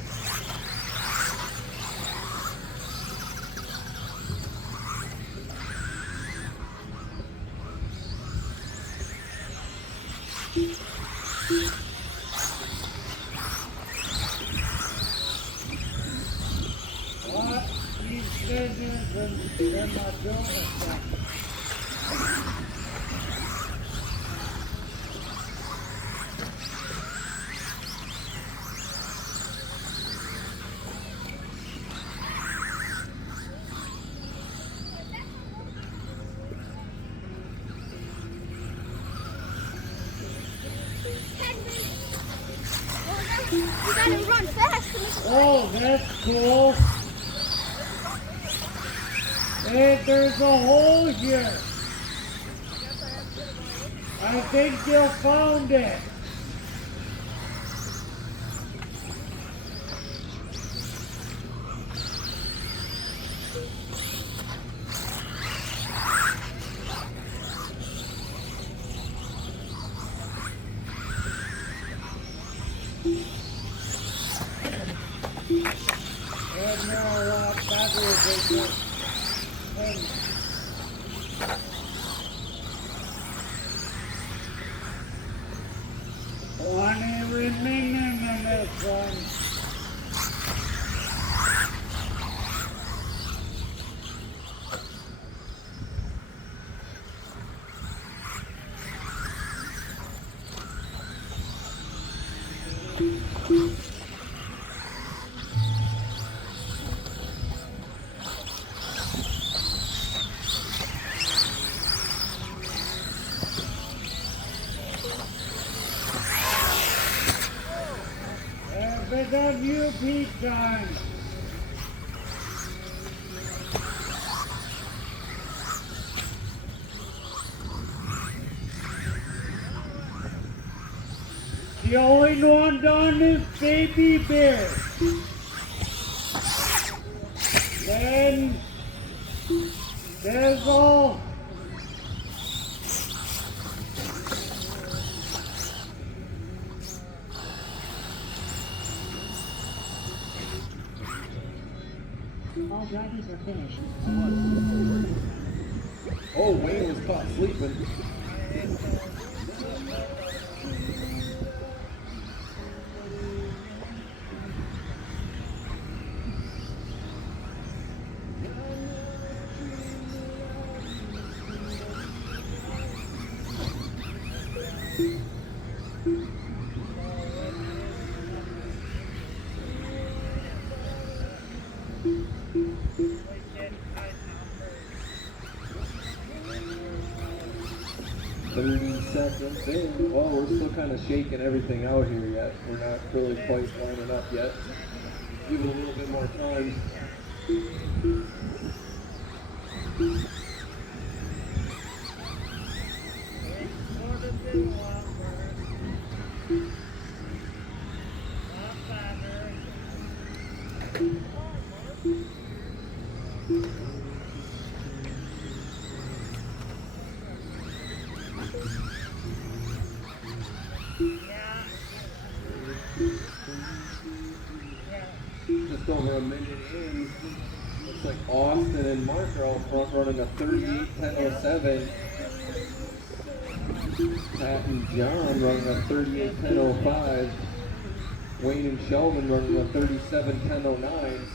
What these business and they're not doing it. You gotta run fast to make it. Oh, that's cool. Hey, there's a hole here. I think you found it. And now what that is it? One remaining in this one. Big on you, Pecan. The only one done is Baby Bear. Then there's all. All drivers are finished. Oh, Wayne was caught sleeping. Seconds in. Well, we're still kind of shaking everything out here yet. We're not really quite lining up yet. Give it a little bit more time. Just over a minute in, looks like Austin and Mark are all front running a 38:10:07. Pat and John running a 38:10:05. Wayne and Sheldon running a 37:10:09.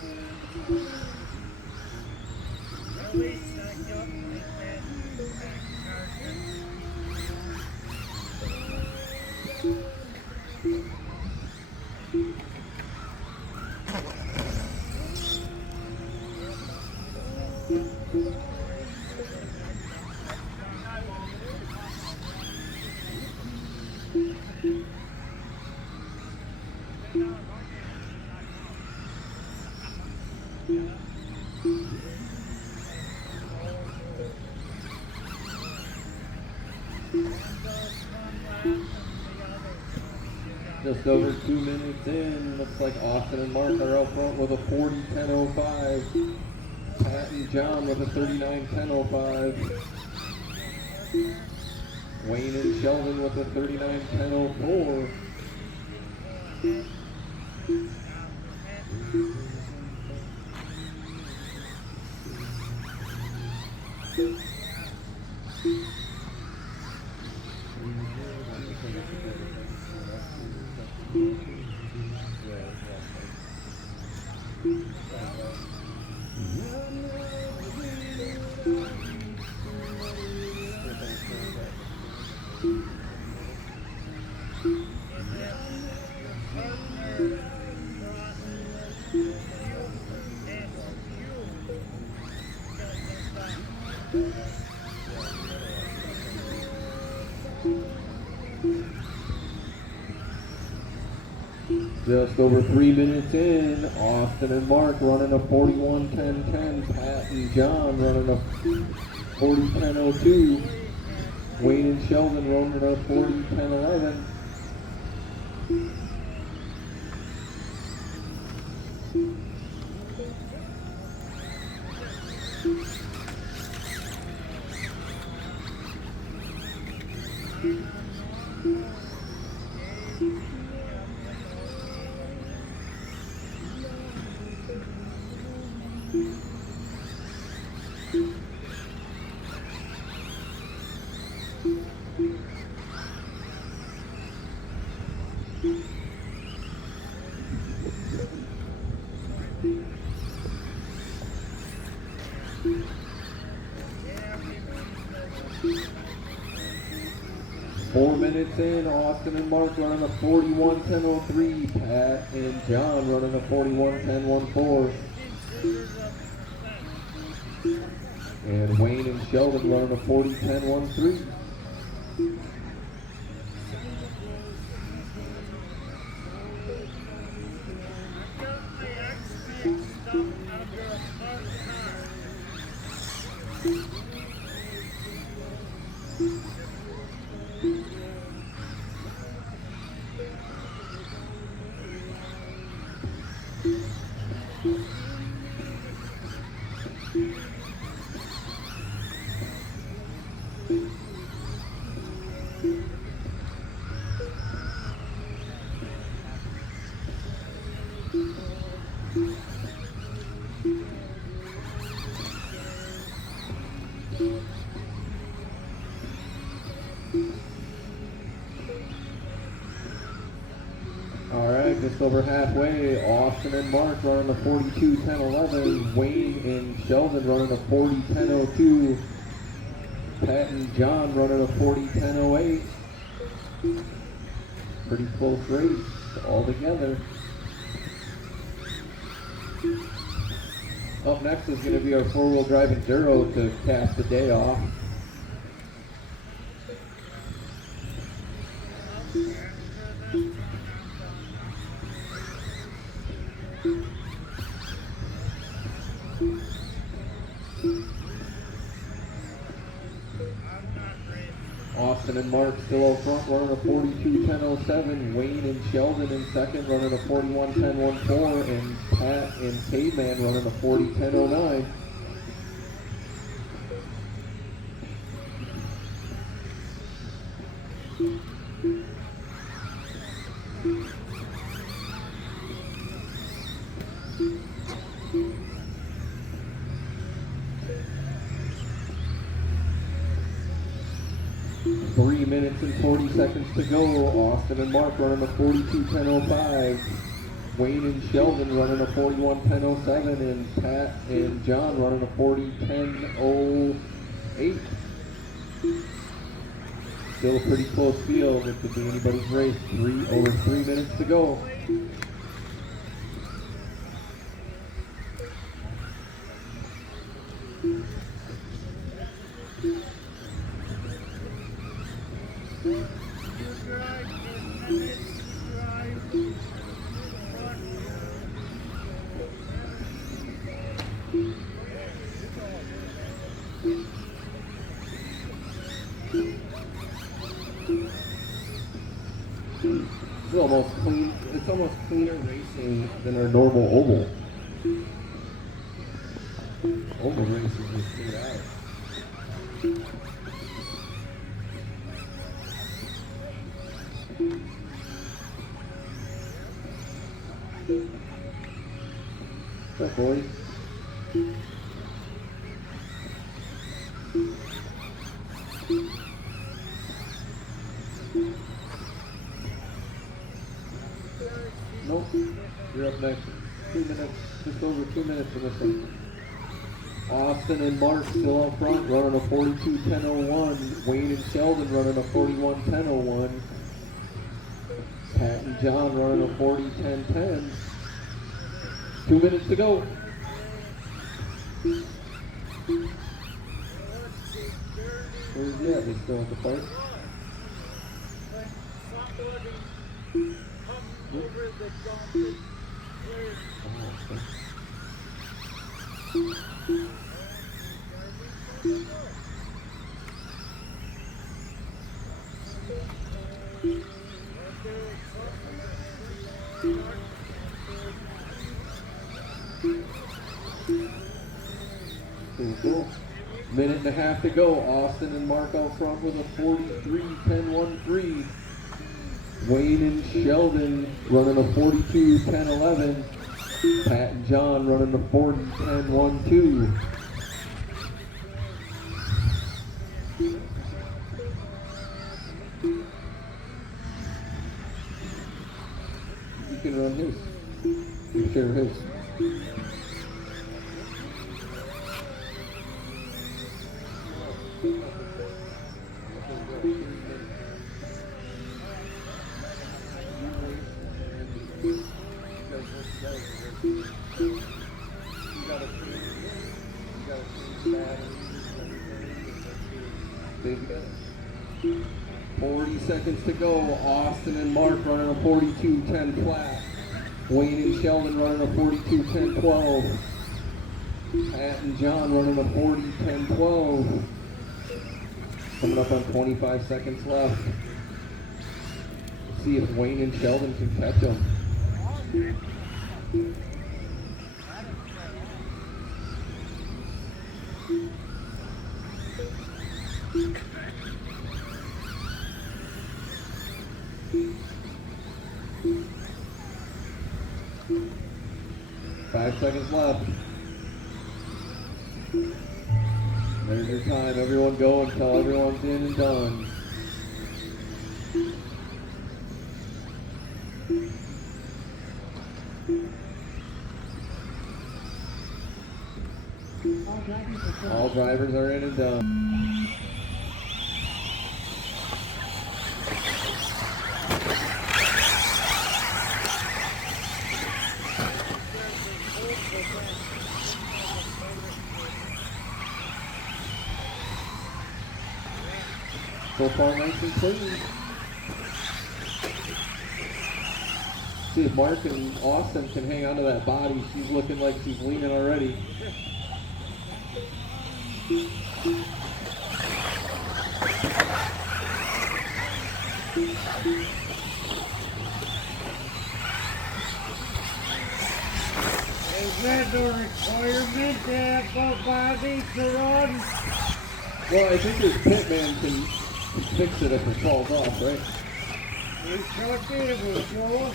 Just over 2 minutes in, looks like Austin and Mark are out front with a 40-10-05. Pat and John with a 39-10-05. Wayne and Sheldon with a 39-10-04. Just over 3 minutes in, Austin and Mark running a 41-10-10. Pat and John running a 40-10-02. Wayne and Sheldon running a 40-10-11. In, Austin and Mark running a 41-10-03. Pat and John running a 41-10-14. And Wayne and Sheldon running a 40-10-13. Just over halfway, Austin and Mark running a 42-10-11. Wayne and Sheldon running a 40-10-02. Pat and John running a 40-10-08. Pretty close race all together. Up next is going to be our four-wheel drive enduro to cast the day off. Austin and Mark still out front running a 42-10-07. Wayne and Sheldon in second running a 41-10-14. And Pat and Caveman running a 40-10-09. Minutes and 40 seconds to go. Austin and Mark running a 42-10-05. Wayne and Sheldon running a 41-10-07. And Pat and John running a 40-10-08. Still a pretty close field. It could be anybody's race. Over 3 minutes to go. It's almost clean. It's almost cleaner racing than our normal oval. Oval racing is cleared out. What's up, boys? Nope. You're up next. 2 minutes, just over 2 minutes in this one. Austin and Mark still up front, running a 42:10:01. Wayne and Sheldon running a 41:10:01. Pat and John running a 40:10:10. 2 minutes to go. Where's he at? He's still at the park. Oh, okay. Cool. Minute and a half to go. Austin and Mark out front with a 43:10:13. Wayne and Sheldon running a 42:10:11. Pat and John running a 40:10:12. You can run his. You share his. Stay together. 40 seconds to go. Austin and Mark running a 42:10 flat. Wayne and Sheldon running a 42:10:12. Pat and John running a 40:10:12. Coming up on 25 seconds left. Let's see if Wayne and Sheldon can catch them. 5 seconds left. There's your time. Everyone go until everyone's in and done. All drivers are in and done. So far, nice and clean. See if Mark and Austin can hang on to that body. She's looking like she's leaning already. Is that a requirement to have a body to run? Well, I think your pit man can fix it if it falls off, right? We talked about Joe.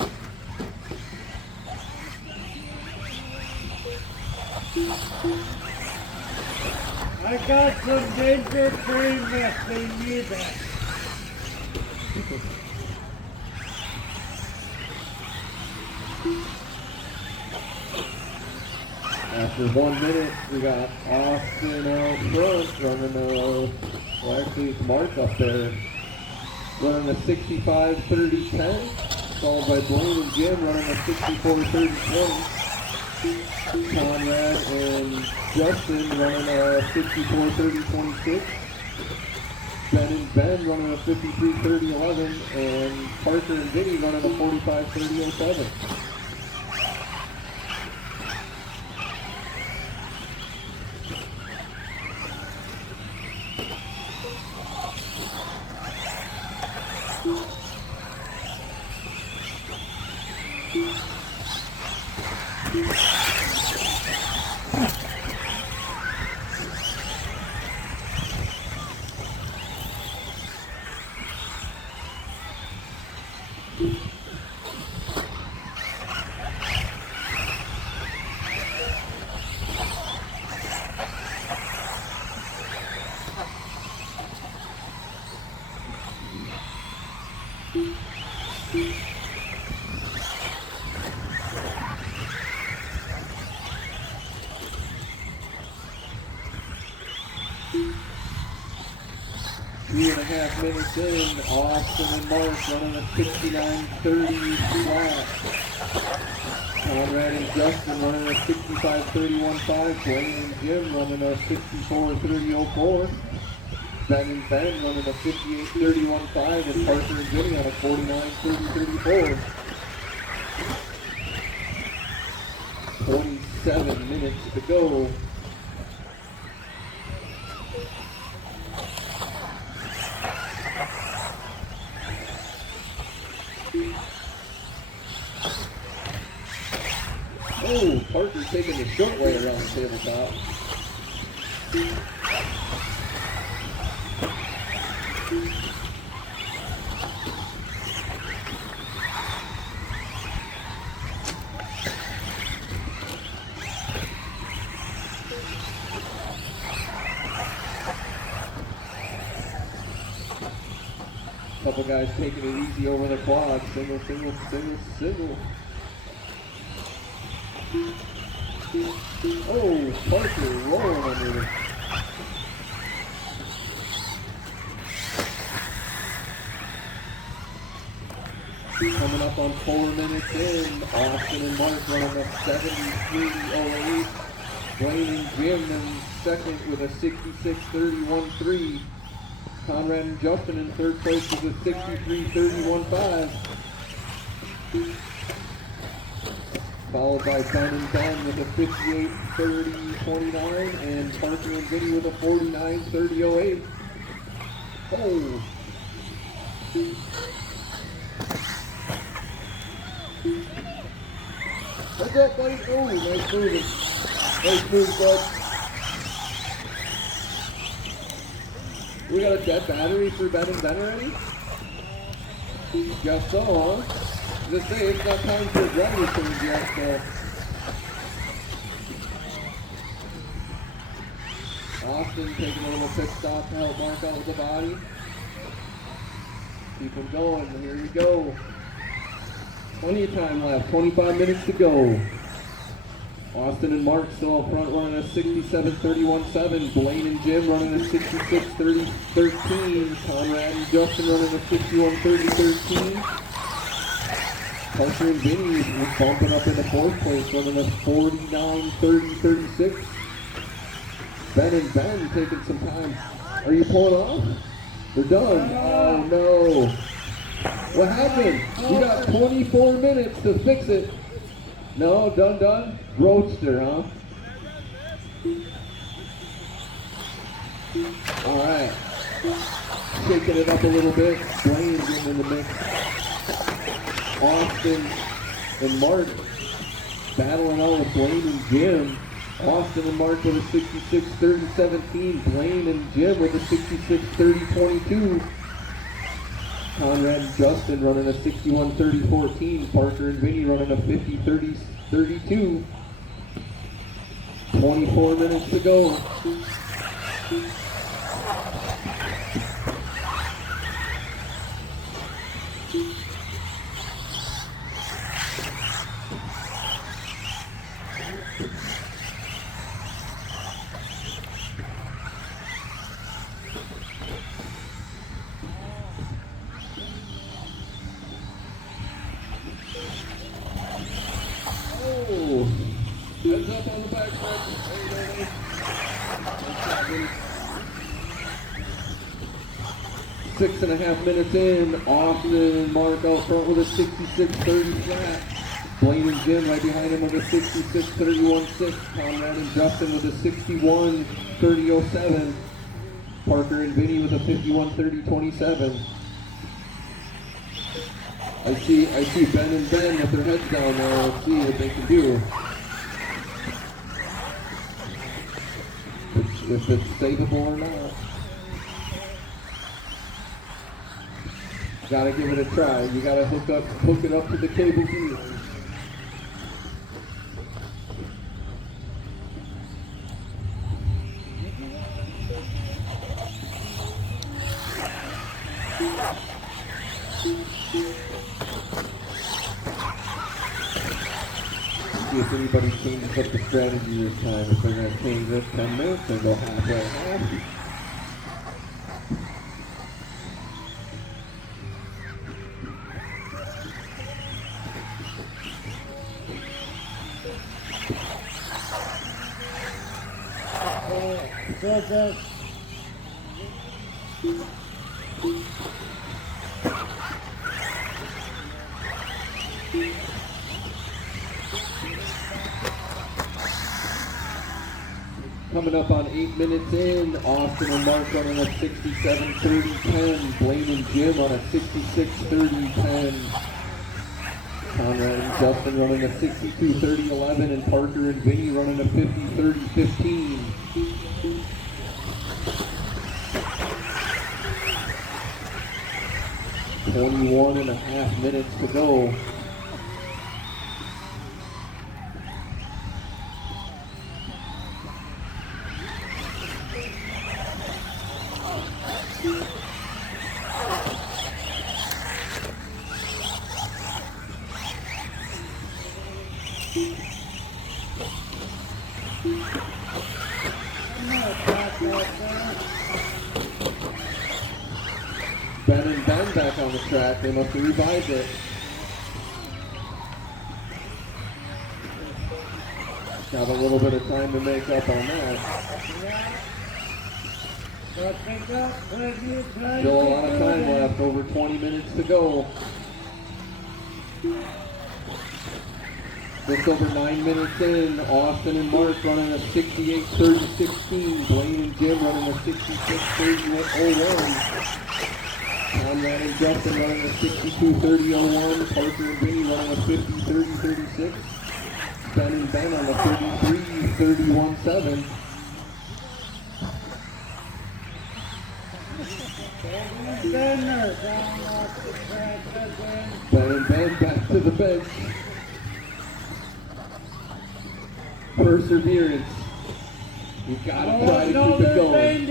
I got some danger cream if they need it. After 1 minute, we got Austin out front running a, well actually it's Mark up there, running a 65:30:10, followed by Blaine and Jim running a 64:30:20. Conrad and Justin running a 64:30:26. Ben and Ben running a 53:30:11, and Parker and Vinny running a 45:30:07. 2.5 minutes in, Austin and Mark running a 69-30 flat. Conrad and Justin running a 65-31-5. Blaine and Jim running a 64-30-04. Ben and Ben running a 58-31-5. And Parker and Vinny on a 49-30-34. 27 minutes to go. Oh, Parker taking the short way around the tabletop. Couple guys taking it easy over the quad. Single, single, single, single. Oh, Parker rolling under it. Coming up on 4 minutes in, Austin and Mark running a 73-08. Blaine and Jim in second with a 66-31-3. Conrad and Justin in third place with a 63-31-5. Followed by Ben and Ben with a 58-30-29 and Parker and Vinny with a 49-30-08. Oh. What's up, buddy? Oh, nice moving. Nice move, bud. We got a dead battery for Ben and Ben already? Guess so, huh? Just say it's not time for a driver change yet, so. Austin taking a little pit stop to help Mark out with the body. Keep him going, and here we go. Plenty of time left, 25 minutes to go. Austin and Mark still up front running a 67-31-7. Blaine and Jim running a 66-30-13. Conrad and Justin running a 61-30-13. Parker and Vinny was bumping up into fourth place, running a 49-30-36. Ben and Ben taking some time. Are you pulling off? They're done. Oh no. What happened? You got 24 minutes to fix it. No, done? Roadster, huh? Alright. Shaking it up a little bit. Blaine getting in the mix. Austin and Mark battling out with Blaine and Jim. Austin and Mark with a 66-30-17. Blaine and Jim with a 66-30-22. Conrad and Justin running a 61-30-14. Parker and Vinny running a 50-30-32. 24 minutes to go. Heads up on the back stretch. There you go, 6.5 minutes in. Austin and Mark out front with a 66-30 flat. Blaine and Jim right behind him with a 66-31-6. Conrad and Justin with a 61-30-07. Parker and Vinny with a 51-30-27. I see Ben and Ben with their heads down there. Let's see what they can do. If it's savable or not. Gotta give it a try. You gotta hook it up to the cable here. See if anybody changes up the strategy this time. If they're gonna change this 10 minutes and go halfway half. So Coming up on 8 minutes in, Austin and Mark running a 67-30-10. Blaine and Jim on a 66-30-10. Conrad and Justin running a 62-30-11, and Parker and Vinny running a 50-30-15. "21.5 minutes to go." Ben and Ben back on the track. They must have revived it. Got a little bit of time to make up on that. Still a lot of time left. Over 20 minutes to go. Just over 9 minutes in, Austin and Mark running a 68-30-16. Blaine and Jim running a 66-30-01. Conrad and Justin running a 62-30-01. Parker and Vinny running a 50-30-36. Ben and Ben on a 33-31-7. Ben and Ben back to the bench. Perseverance. You gotta try to keep it going.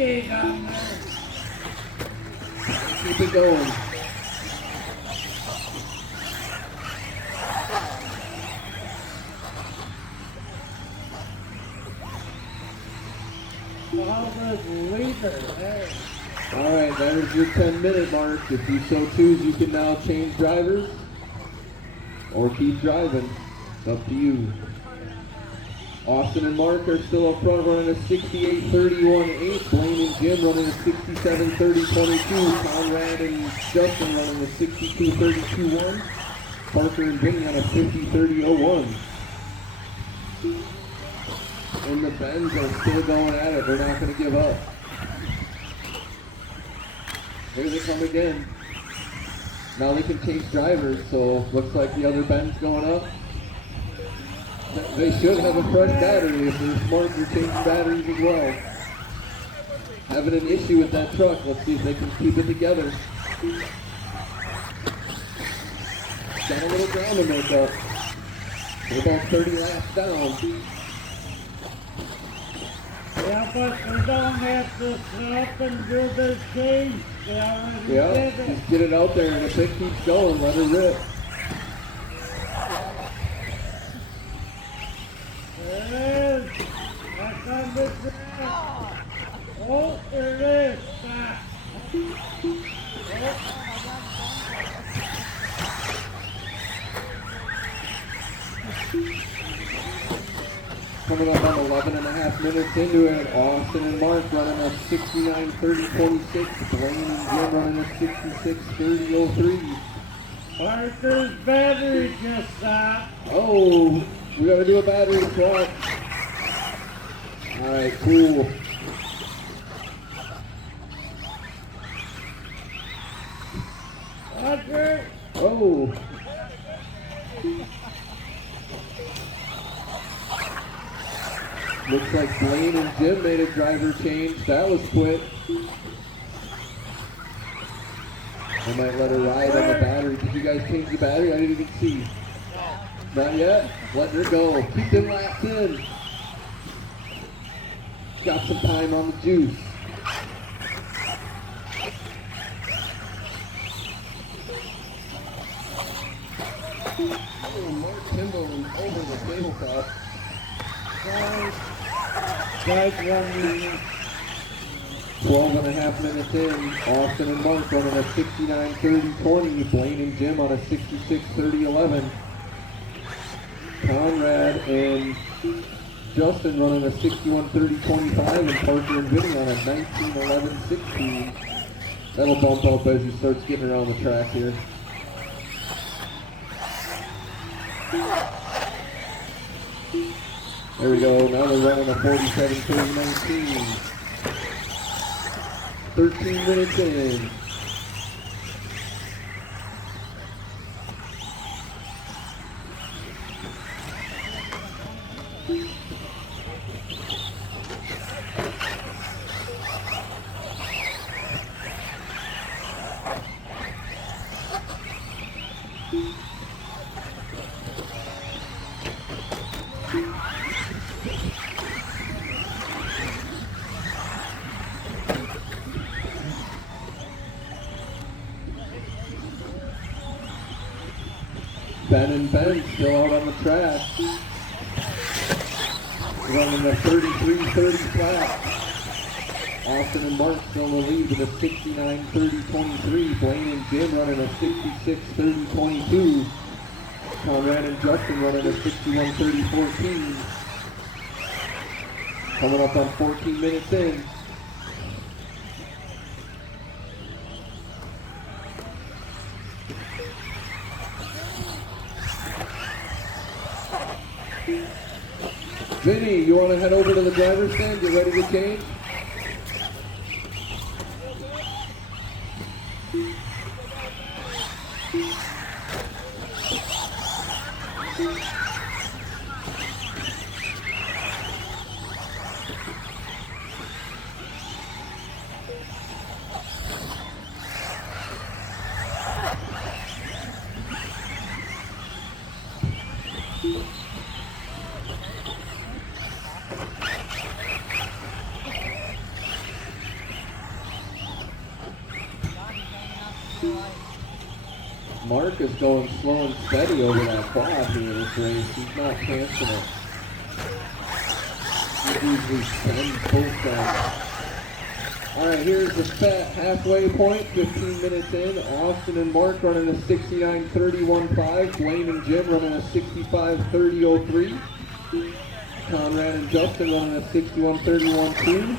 Keep it going. Alright, that is your 10-minute mark. If you so choose, you can now change drivers or keep driving. It's up to you. Austin and Mark are still up front running a 68-31-8. Blaine and Jim running a 67-30-22. Conrad and Justin running a 62-32-1. Parker and Vinny on a 50-30-01. And the Bens are still going at it. They're not going to give up. Here they come again. Now they can change drivers, so looks like the other Ben's going up. They should have a fresh battery if they're smart. They're changing batteries as well. Having an issue with that truck. Let's see if they can keep it together. Got a little ground to make up. They're about 30 laps down. Yeah, but we don't have to stop and do the change. They already Yeah, did it. just get it out there, and if it keeps going, let it rip. There is. That's on the track. Oh, there is. Coming up on 11.5 minutes into it, Austin and Mark running a 69-30-26. Blaine and Jim running a 66-30-03. Parker's battery just stopped. Oh, we gotta do a battery swap. Alright, cool. Parker, Oh. Looks like Blaine and Jim made a driver change. That was quick. I might let her ride on the battery. Did you guys change the battery? I didn't even see. Not yet? Let her go. Keep them laps in. Got some time on the juice. Oh, Mark Timbo over the tabletop. Guys running 12 and a half minutes in, Austin and Mark running a 69-30-20, Blaine and Jim on a 66-30-11. Conrad and Justin running a 61-30-25, and Parker and Vinny on a 19-11-16. That'll bump up as he starts getting around the track here. There we go, now they're running a 47-30-19. 13 minutes in. Ben and Ben still out on the track. Running a 33-30 flat. Austin and Mark still in the lead with a 69-30-23. Blaine and Jim running a 66-30-22. Conrad and Justin running a 61-30-14. Coming up on 14 minutes in. Vinny, you want to head over to the driver's stand? You ready to change? Mark is going slow and steady over that quad here in this race. He's not canceling it. He's usually 10 full time. Alright, here's the fat halfway point, 15 minutes in. Austin and Mark running a 69-31-5. Blaine and Jim running a 65-30-03. Conrad and Justin running a 61-31-2.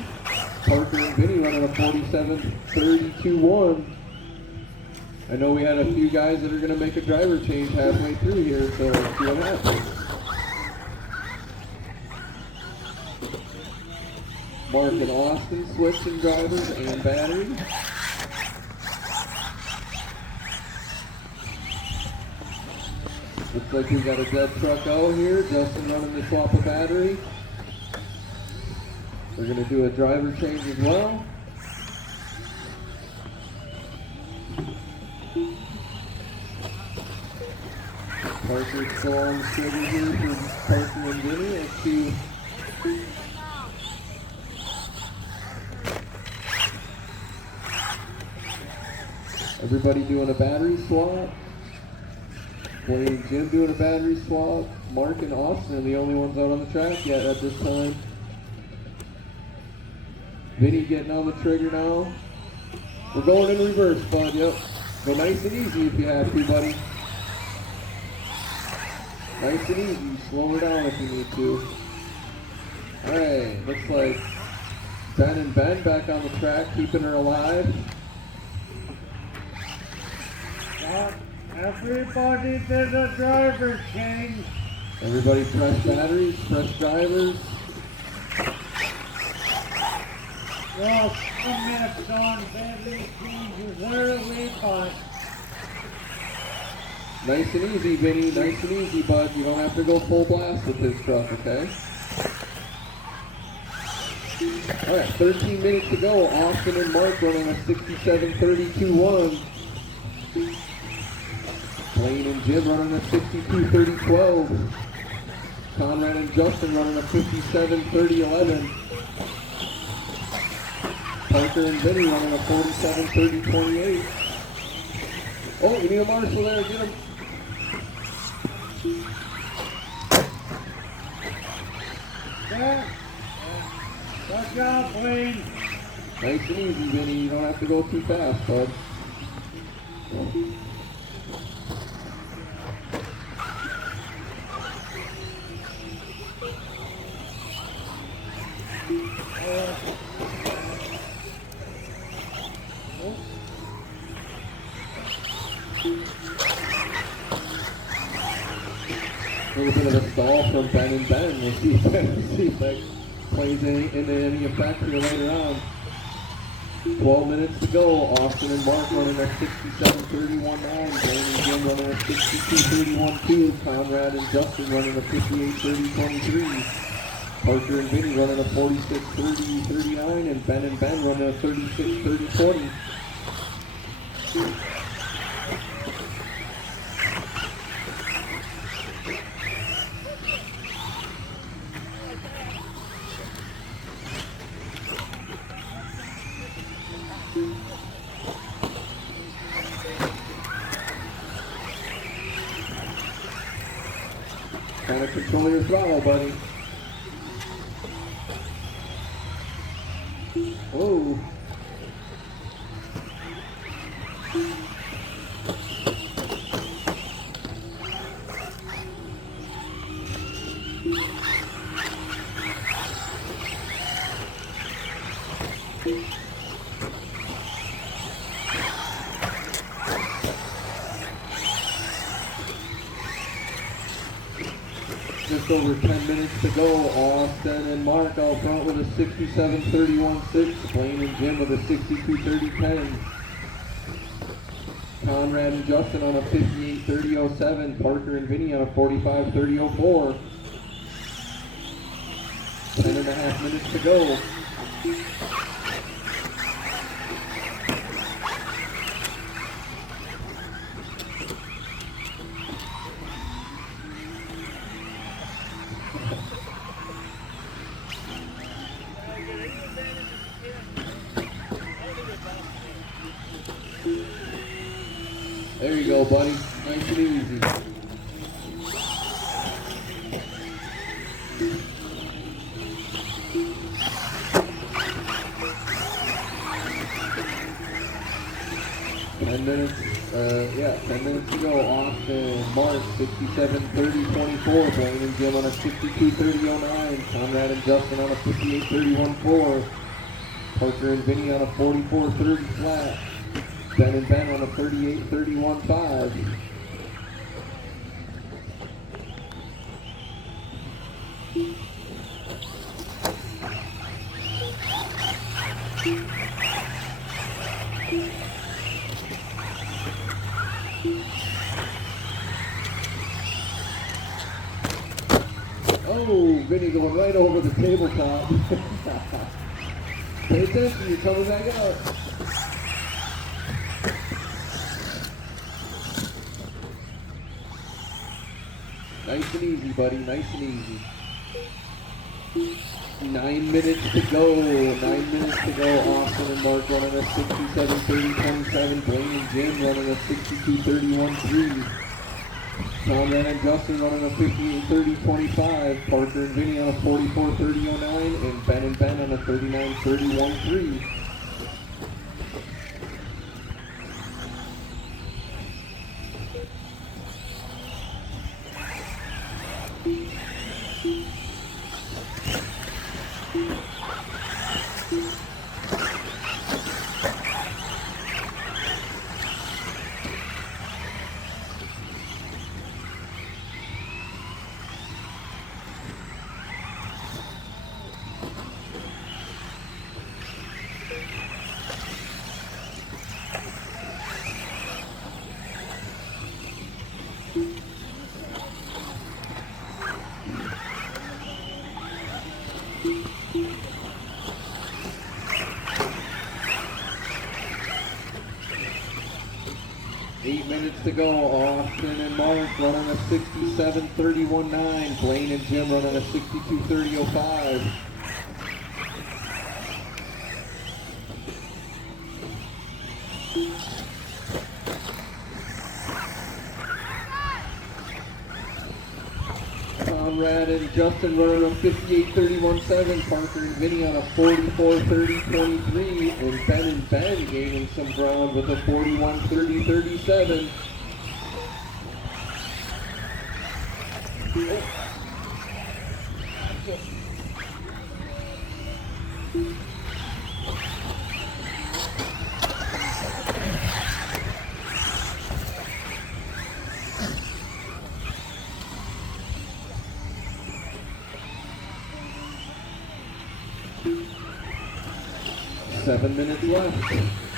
Parker and Vinny running a 47-32-1. I know we had a few guys that are going to make a driver change halfway through here, so let's see what happens. Mark and Austin switching drivers and battery. Looks like we got a dead truck out here. Justin running the swap of battery. We're going to do a driver change as well. Parker's still on the schedule here for Parker and Vinny. Let's see. Everybody doing a battery swap. Blaine and Jim doing a battery swap. Mark and Austin are the only ones out on the track yet at this time. Vinny getting on the trigger now. We're going in reverse, bud. Yep. Go nice and easy if you have to, buddy. Nice and easy. Slow her down if you need to. Alright, looks like Ben and Ben back on the track, keeping her alive. Everybody did a driver change. Everybody fresh batteries, fresh drivers. Well, 2 minutes on battery changes early, but Nice and easy, Vinny. Nice and easy, bud. You don't have to go full blast with this truck, okay? All right, 13 minutes to go. Austin and Mark running a 67-32-1. Blaine and Jim running a 62-30-12. Conrad and Justin running a 57-30-11. Parker and Vinny running a 47-30-28. Oh, you need a marshal there. Get him. Yeah. Good job, Wayne. Nice and easy, Vinny. You don't have to go too fast, bud. A little bit of a stall from Ben and Ben. We'll see if that plays into any effect here later on. 12 minutes to go. Austin and Mark running a 67-31-9. Blaine and Jim running a 62-31-2. Conrad and Justin running a 58-30-23. Parker and Vinny running a 46-30-39. And Ben running a 36-30-20. Kind of control your throttle, buddy. Whoa. Just over 10 minutes to go. Austin and Mark out front with a 67-31-6. Blaine and Jim with a 62-30-10. Conrad and Justin on a 58-30-07. Parker and Vinny on a 45-30-04. 10.5 minutes to go. There you go, buddy. Nice and easy. Yeah, 10 minutes to go. Austin, Mark, 67-30-24. Blaine and Jim on a 62-30-09. Conrad and Justin on a 58-31-4. Parker and Vinny on a 44-30 flat. Ben and Ben on a 38-31-5. Oh, Vinny going right over the tabletop. Pay attention, you're coming back up. Nice and easy, buddy. Nice and easy. 9 minutes to go. 9 minutes to go. Austin and Mark running a 67-30-27. Blaine and Jim running a 62-31-3. Conrad and Justin running a 58-30-25. Parker and Vinny on a 44-30-09. And Ben on a 39-31-3. 8 minutes to go. Austin and Mark running a 67:31.9. Blaine and Jim running a 62:30.05. Conrad and Justin running a 58:31.7. Parker and Vinny on a 44:30.23. And Ben gaining some ground with a 41:30.37. Seven minutes left.